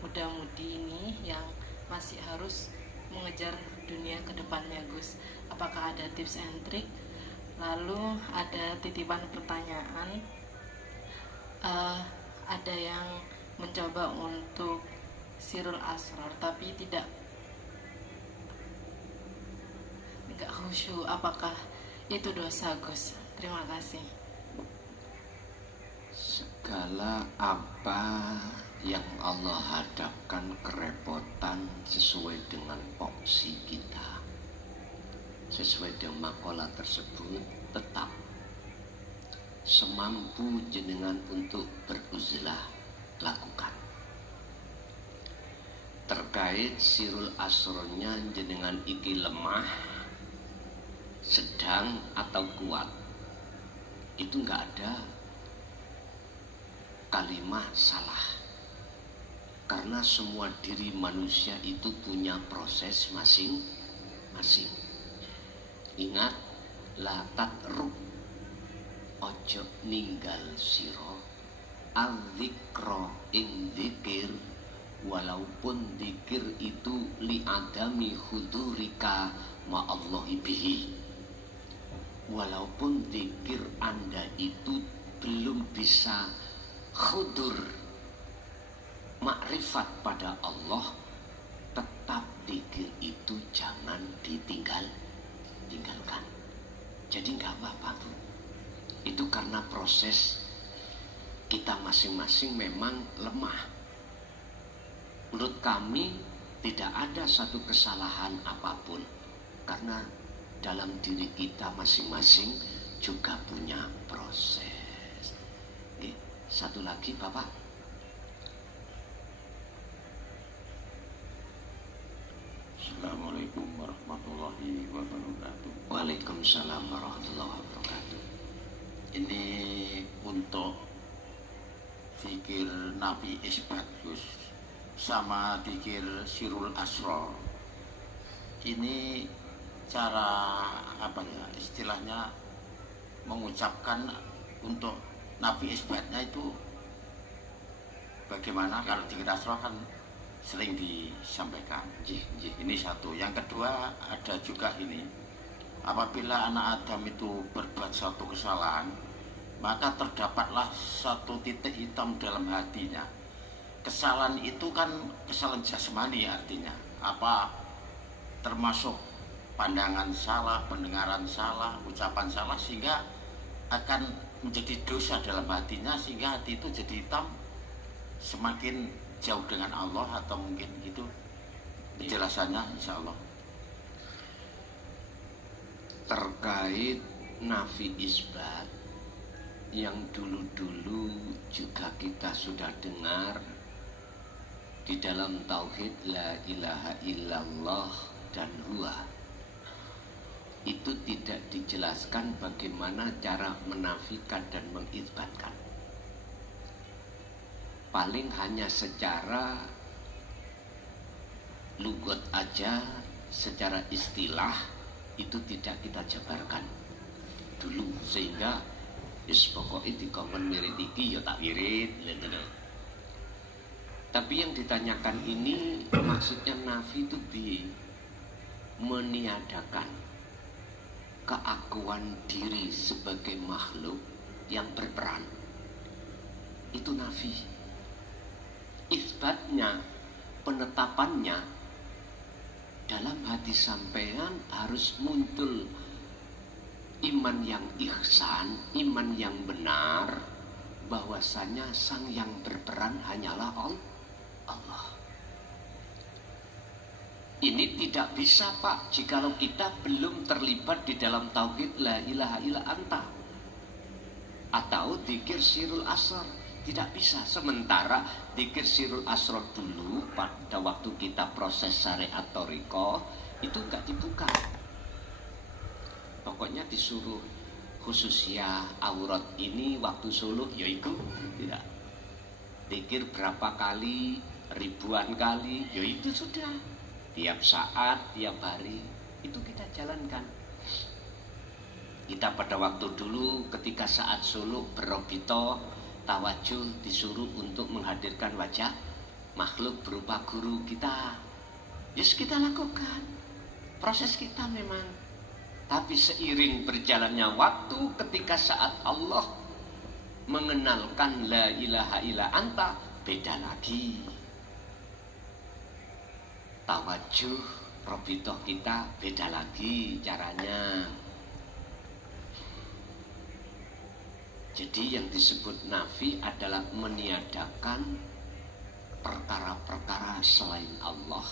muda-mudi ini yang masih harus mengejar dunia ke depannya, Gus? Apakah ada tips and trik? Lalu ada titipan pertanyaan, ada yang mencoba untuk sirul asrar tapi tidak khusyuk, apakah itu dosa, Gus? Terima kasih. Segala apa yang Allah hadapkan kerepotan sesuai dengan porsi kita, sesuai dengan makalah tersebut, tetap semampu jenengan untuk beruzlah lakukan. Terkait sirul asronya jenengan iki lemah, sedang atau kuat, itu enggak ada kalimat salah. Karena semua diri manusia itu punya proses masing-masing. Ingat, la tatruk, ojo ninggal siro al-dzikra ing dzikir, walaupun dzikir itu li adami hudurika ma'allahi bihi. Walaupun dzikir Anda itu belum bisa hudur makrifat pada Allah, tetap dzikir itu jangan tinggalkan. Jadi nggak apa-apa, Bu. Itu karena proses kita masing-masing memang lemah. Menurut kami tidak ada satu kesalahan apapun, karena dalam diri kita masing-masing juga punya proses. Oke, satu lagi Bapak. Assalamualaikum warahmatullahi wabarakatuh. Waalaikumsalam warahmatullahi wabarakatuh. Ini untuk zikir Nabi Isbat, Gus, sama zikir Sirul Asrar. Ini cara apa ya, istilahnya mengucapkan untuk Nabi Isbatnya itu bagaimana? Kalau zikir Asrar kan sering disampaikan. Ini satu. Yang kedua, ada juga ini, apabila anak Adam itu berbuat suatu kesalahan, maka terdapatlah satu titik hitam dalam hatinya. Kesalahan itu kan kesalahan jasmani, artinya apa? Termasuk pandangan salah, pendengaran salah, ucapan salah, sehingga akan menjadi dosa dalam hatinya, sehingga hati itu jadi hitam semakin jauh dengan Allah, atau mungkin itu penjelasannya insya Allah. Terkait nafi isbat yang dulu-dulu juga kita sudah dengar di dalam tauhid la ilaha illallah dan huwa, itu tidak dijelaskan bagaimana cara menafikan dan mengisbatkan. Paling hanya secara lugat aja, secara istilah itu tidak kita jabarkan dulu, sehingga pokoknya dikongkon wirid iki ya tak wirid. Tapi yang ditanyakan ini maksudnya nafi itu meniadakan keakuan diri sebagai makhluk yang berperan, itu nafi. Isbatnya, penetapannya, dalam hati sampean harus muncul iman yang ihsan, iman yang benar, bahwasanya sang yang berperan hanyalah Allah. Ini tidak bisa, Pak, jikalau kita belum terlibat di dalam tauhid la ilaha illa anta atau dzikir sirul asr. Tidak bisa. Sementara dzikir sirul asr dulu pada waktu kita proses syariat thariqah itu enggak dibuka. Pokoknya disuruh khususnya aurat ini waktu suluk ya itu tidak. Dzikir berapa kali, ribuan kali, ya itu sudah. Tiap saat, tiap hari itu kita jalankan. Kita pada waktu dulu ketika saat suluk berobito tawajuh disuruh untuk menghadirkan wajah makhluk berupa guru kita. Yes, kita lakukan. Proses kita memang. Tapi seiring berjalannya waktu, ketika saat Allah mengenalkan la ilaha illa anta, beda lagi. Tawajuh robitoh kita beda lagi caranya. Jadi yang disebut nafi adalah meniadakan perkara-perkara selain Allah,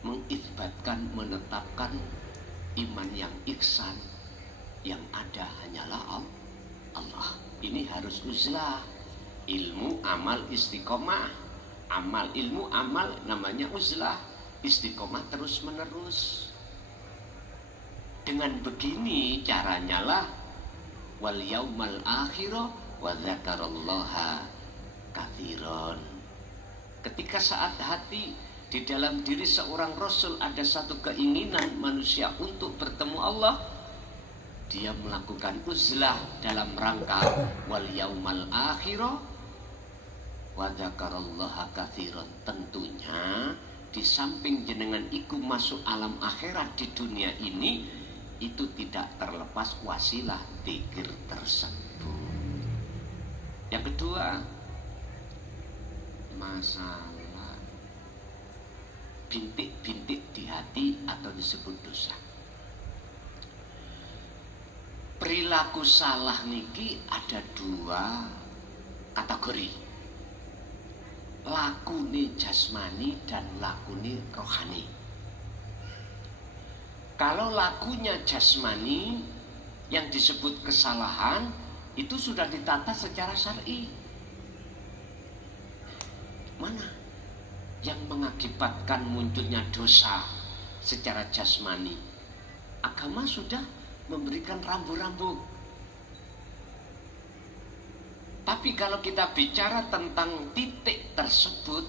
mengisbatkan, menetapkan iman yang ihsan, yang ada hanyalah Allah. Ini harus uzlah, ilmu, amal, istiqomah. Amal, ilmu, amal namanya uzlah, istiqomah terus menerus. Dengan begini caranya lah wal yaumal akhirah wa dzakarallaha katsiran. Ketika saat hati di dalam diri seorang rasul ada satu keinginan manusia untuk bertemu Allah, dia melakukan uzlah dalam rangka wal yaumal akhirah wa dzakarallaha katsiran. Tentunya di samping jenengan iku masuk alam akhirat di dunia ini, itu tidak terlepas wasilah dzikir tersebut. Yang kedua, masalah bintik-bintik di hati atau disebut dosa. Perilaku salah niki ada dua kategori. Lakune jasmani dan lakune rohani. Kalau lakunya jasmani yang disebut kesalahan itu sudah ditata secara syar'i. Mana yang mengakibatkan munculnya dosa secara jasmani? Agama sudah memberikan rambu-rambu. Tapi kalau kita bicara tentang titik tersebut,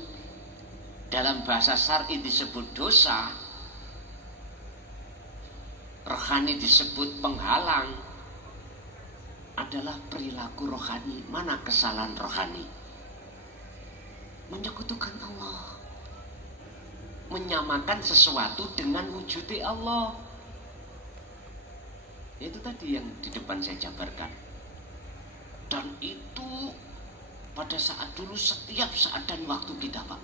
dalam bahasa syar'i disebut dosa, rohani disebut penghalang, adalah perilaku rohani. Mana kesalahan rohani? Menyekutukan Allah, menyamakan sesuatu dengan wujudnya Allah. Itu tadi yang di depan saya jabarkan. Dan itu pada saat dulu setiap saat dan waktu kita, Pak.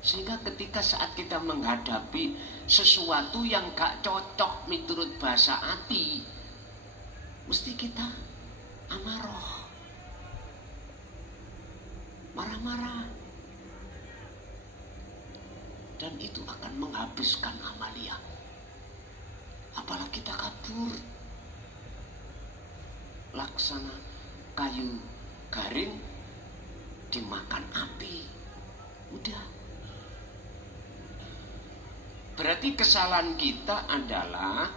Sehingga ketika saat kita menghadapi sesuatu yang gak cocok menurut bahasa hati, mesti kita amaroh. marah-marah. Dan itu akan menghabiskan amalia. Apalagi takabur. Laksana kayu garing dimakan api. Udah. Berarti kesalahan kita adalah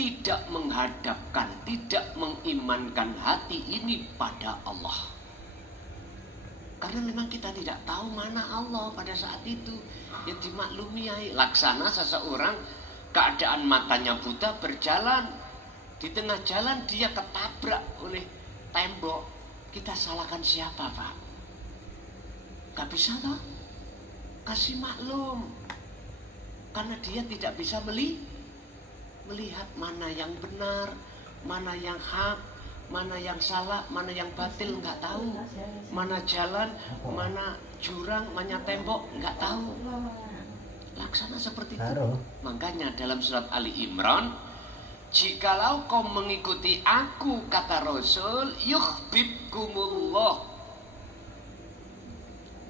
tidak menghadapkan, tidak mengimankan hati ini pada Allah. Karena memang kita tidak tahu mana Allah pada saat itu. Ya dimaklumi ya. Laksana seseorang keadaan matanya buta berjalan. Di tengah jalan dia ketabrak oleh tembok. Kita salahkan siapa, Pak? Gak bisa toh? Kasih maklum. Karena dia tidak bisa melihat mana yang benar, mana yang hak, mana yang salah, mana yang batil, nggak tahu. Mana jalan, mana jurang, mana tembok, nggak tahu. Laksana seperti itu. Makanya dalam surat Ali Imran, jikalau kau mengikuti aku, kata Rasul, yuhbibkumullah,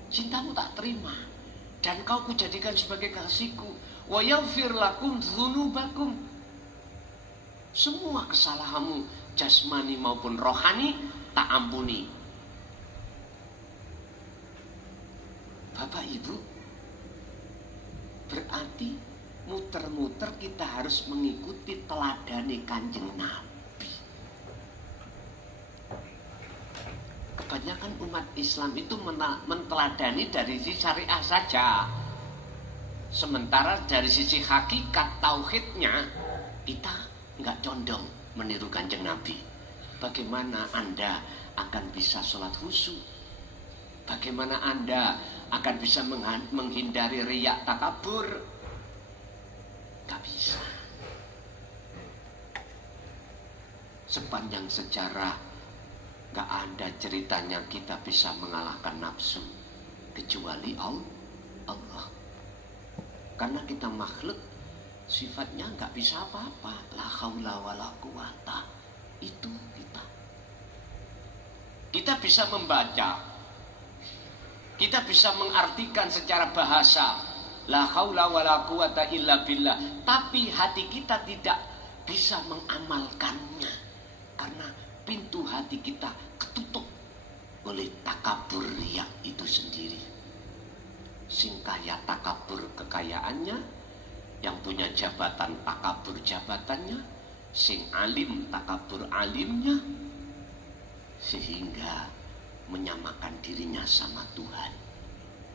cintamu tak terima, dan kau kujadikan sebagai kasihku, wa yaghfir lakum dzunubakum, semua kesalahanmu jasmani maupun rohani tak ampuni. Bapak Ibu, berarti muter-muter kita harus mengikuti teladani Kanjeng Nabi. Kebanyakan umat Islam itu menteladani dari sisi syariah saja. Sementara dari sisi hakikat tauhidnya kita nggak condong meniru Kanjeng Nabi. Bagaimana Anda akan bisa sholat khusyuk? Bagaimana Anda akan bisa menghindari riya takabur? Gak bisa. Sepanjang sejarah gak ada ceritanya kita bisa mengalahkan nafsu kecuali Allah. Karena kita makhluk sifatnya gak bisa apa-apa. La haula wala quwata. Itu kita bisa membaca, kita bisa mengartikan secara bahasa la haula wala quwata illa billah, tapi hati kita tidak bisa mengamalkannya karena pintu hati kita ketutup oleh takabur riya itu sendiri. Sing kaya takabur kekayaannya, yang punya jabatan takabur jabatannya, sing alim takabur alimnya, sehingga menyamakan dirinya sama Tuhan.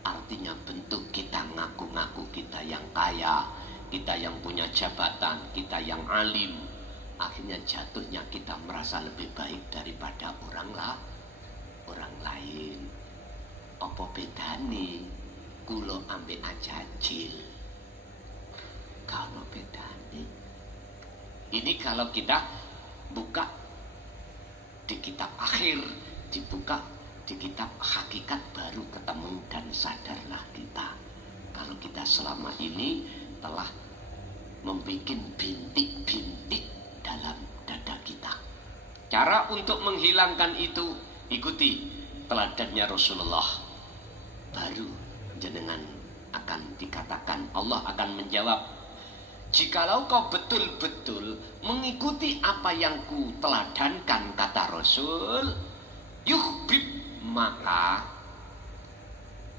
Artinya bentuk kita ngaku-ngaku kita yang kaya, kita yang punya jabatan, kita yang alim, akhirnya jatuhnya kita merasa lebih baik daripada orang lain. Apa bedane kulo ambek ajajil? Kalau bedane ini kalau kita buka di kitab akhir, dibuka di kitab hakikat, baru ketemu dan sadarlah kita kalau kita selama ini telah membuat bintik-bintik dalam dada kita. Cara untuk menghilangkan itu, ikuti teladannya Rasulullah, baru jenengan akan dikatakan, Allah akan menjawab, jikalau kau betul-betul mengikuti apa yang ku teladankan, kata Rasul, yuhbib, maka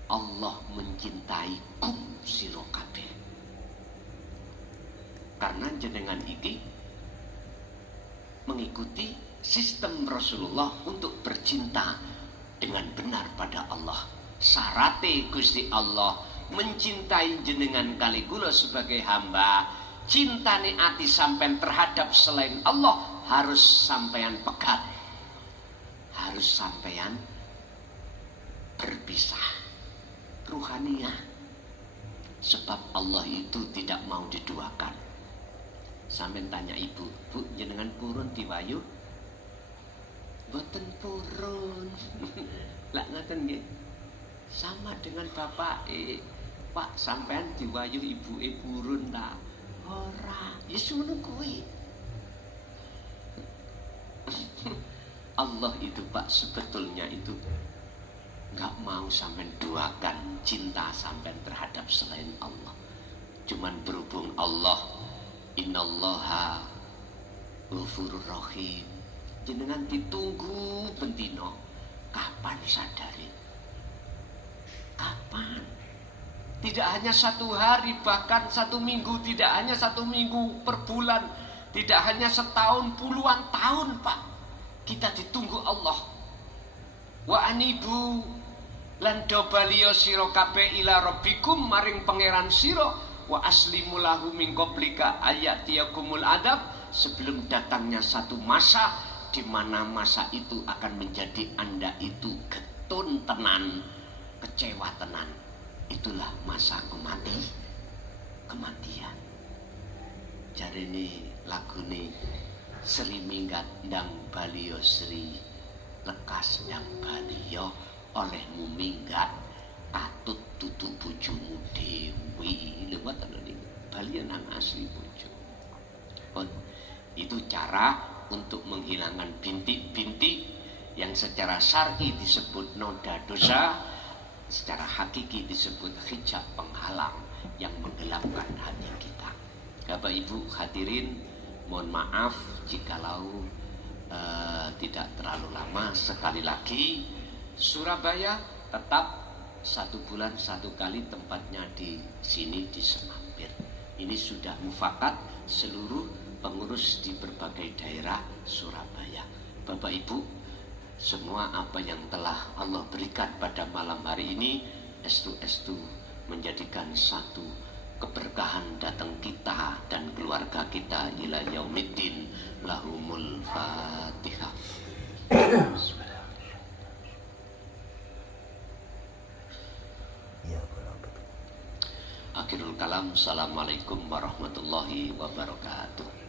Allah mencintai kum sira kabeh. Karena jenengan iki mengikuti sistem Rasulullah untuk bercinta dengan benar pada Allah. Syarate Gusti Allah mencintai jenengan kali kula sebagai hamba, cintane ati sampean terhadap selain Allah harus sampean pegat, harus sampean berpisah ruhaniyah. Sebab Allah itu tidak mau diduakan. Sampeyan tanya ibu, Bu, jenengan purun diwayu? Boten purun. Lah ngaten nggih. Sama dengan bapak, Pak, sampean diwayu ibuke purun ta? Ora, ya ngono kuwi. Allah itu Pak sebetulnya itu mau sampean duakan cinta sampean terhadap selain Allah. Cuman berhubung Allah innallaha ghafurur rahim, jenengan ditunggu bentino kapan sadari, kapan. Tidak hanya 1 hari, bahkan 1 minggu, tidak hanya 1 minggu per bulan, tidak hanya setahun, puluhan tahun, Pak. Kita ditunggu Allah. Wa anibu lan dobaliyo sira kabeh ila rabbikum maring pangeran sira wa aslimu lahu min qablika ayatiyakumul adab, sebelum datangnya satu masa di mana masa itu akan menjadi Anda itu getun tenan, kecewa tenan. Itulah masa kematian. Jari ini lagu ini Sri minggat ndang baliyo Sri, lekas ndang baliyo olehmu minggat, katut tutu bojomu dewi. Lewat ini baliyo nang asli bojo. Itu cara untuk menghilangkan bintik-bintik yang secara syar'i disebut noda dosa, secara hakiki disebut hijab penghalang yang menggelapkan hati kita. Bapak Ibu hadirin, mohon maaf jikalau tidak terlalu lama. Sekali lagi, Surabaya tetap 1 bulan 1 kali tempatnya di sini di Semampir. Ini sudah mufakat seluruh pengurus di berbagai daerah Surabaya. Bapak Ibu, semua apa yang telah Allah berikan pada malam hari ini estu menjadikan satu keberkahan datang kita dan keluarga kita ila yaumiddin. Lahumul Fatihah. Akhirul kalam. Assalamualaikum warahmatullahi wabarakatuh.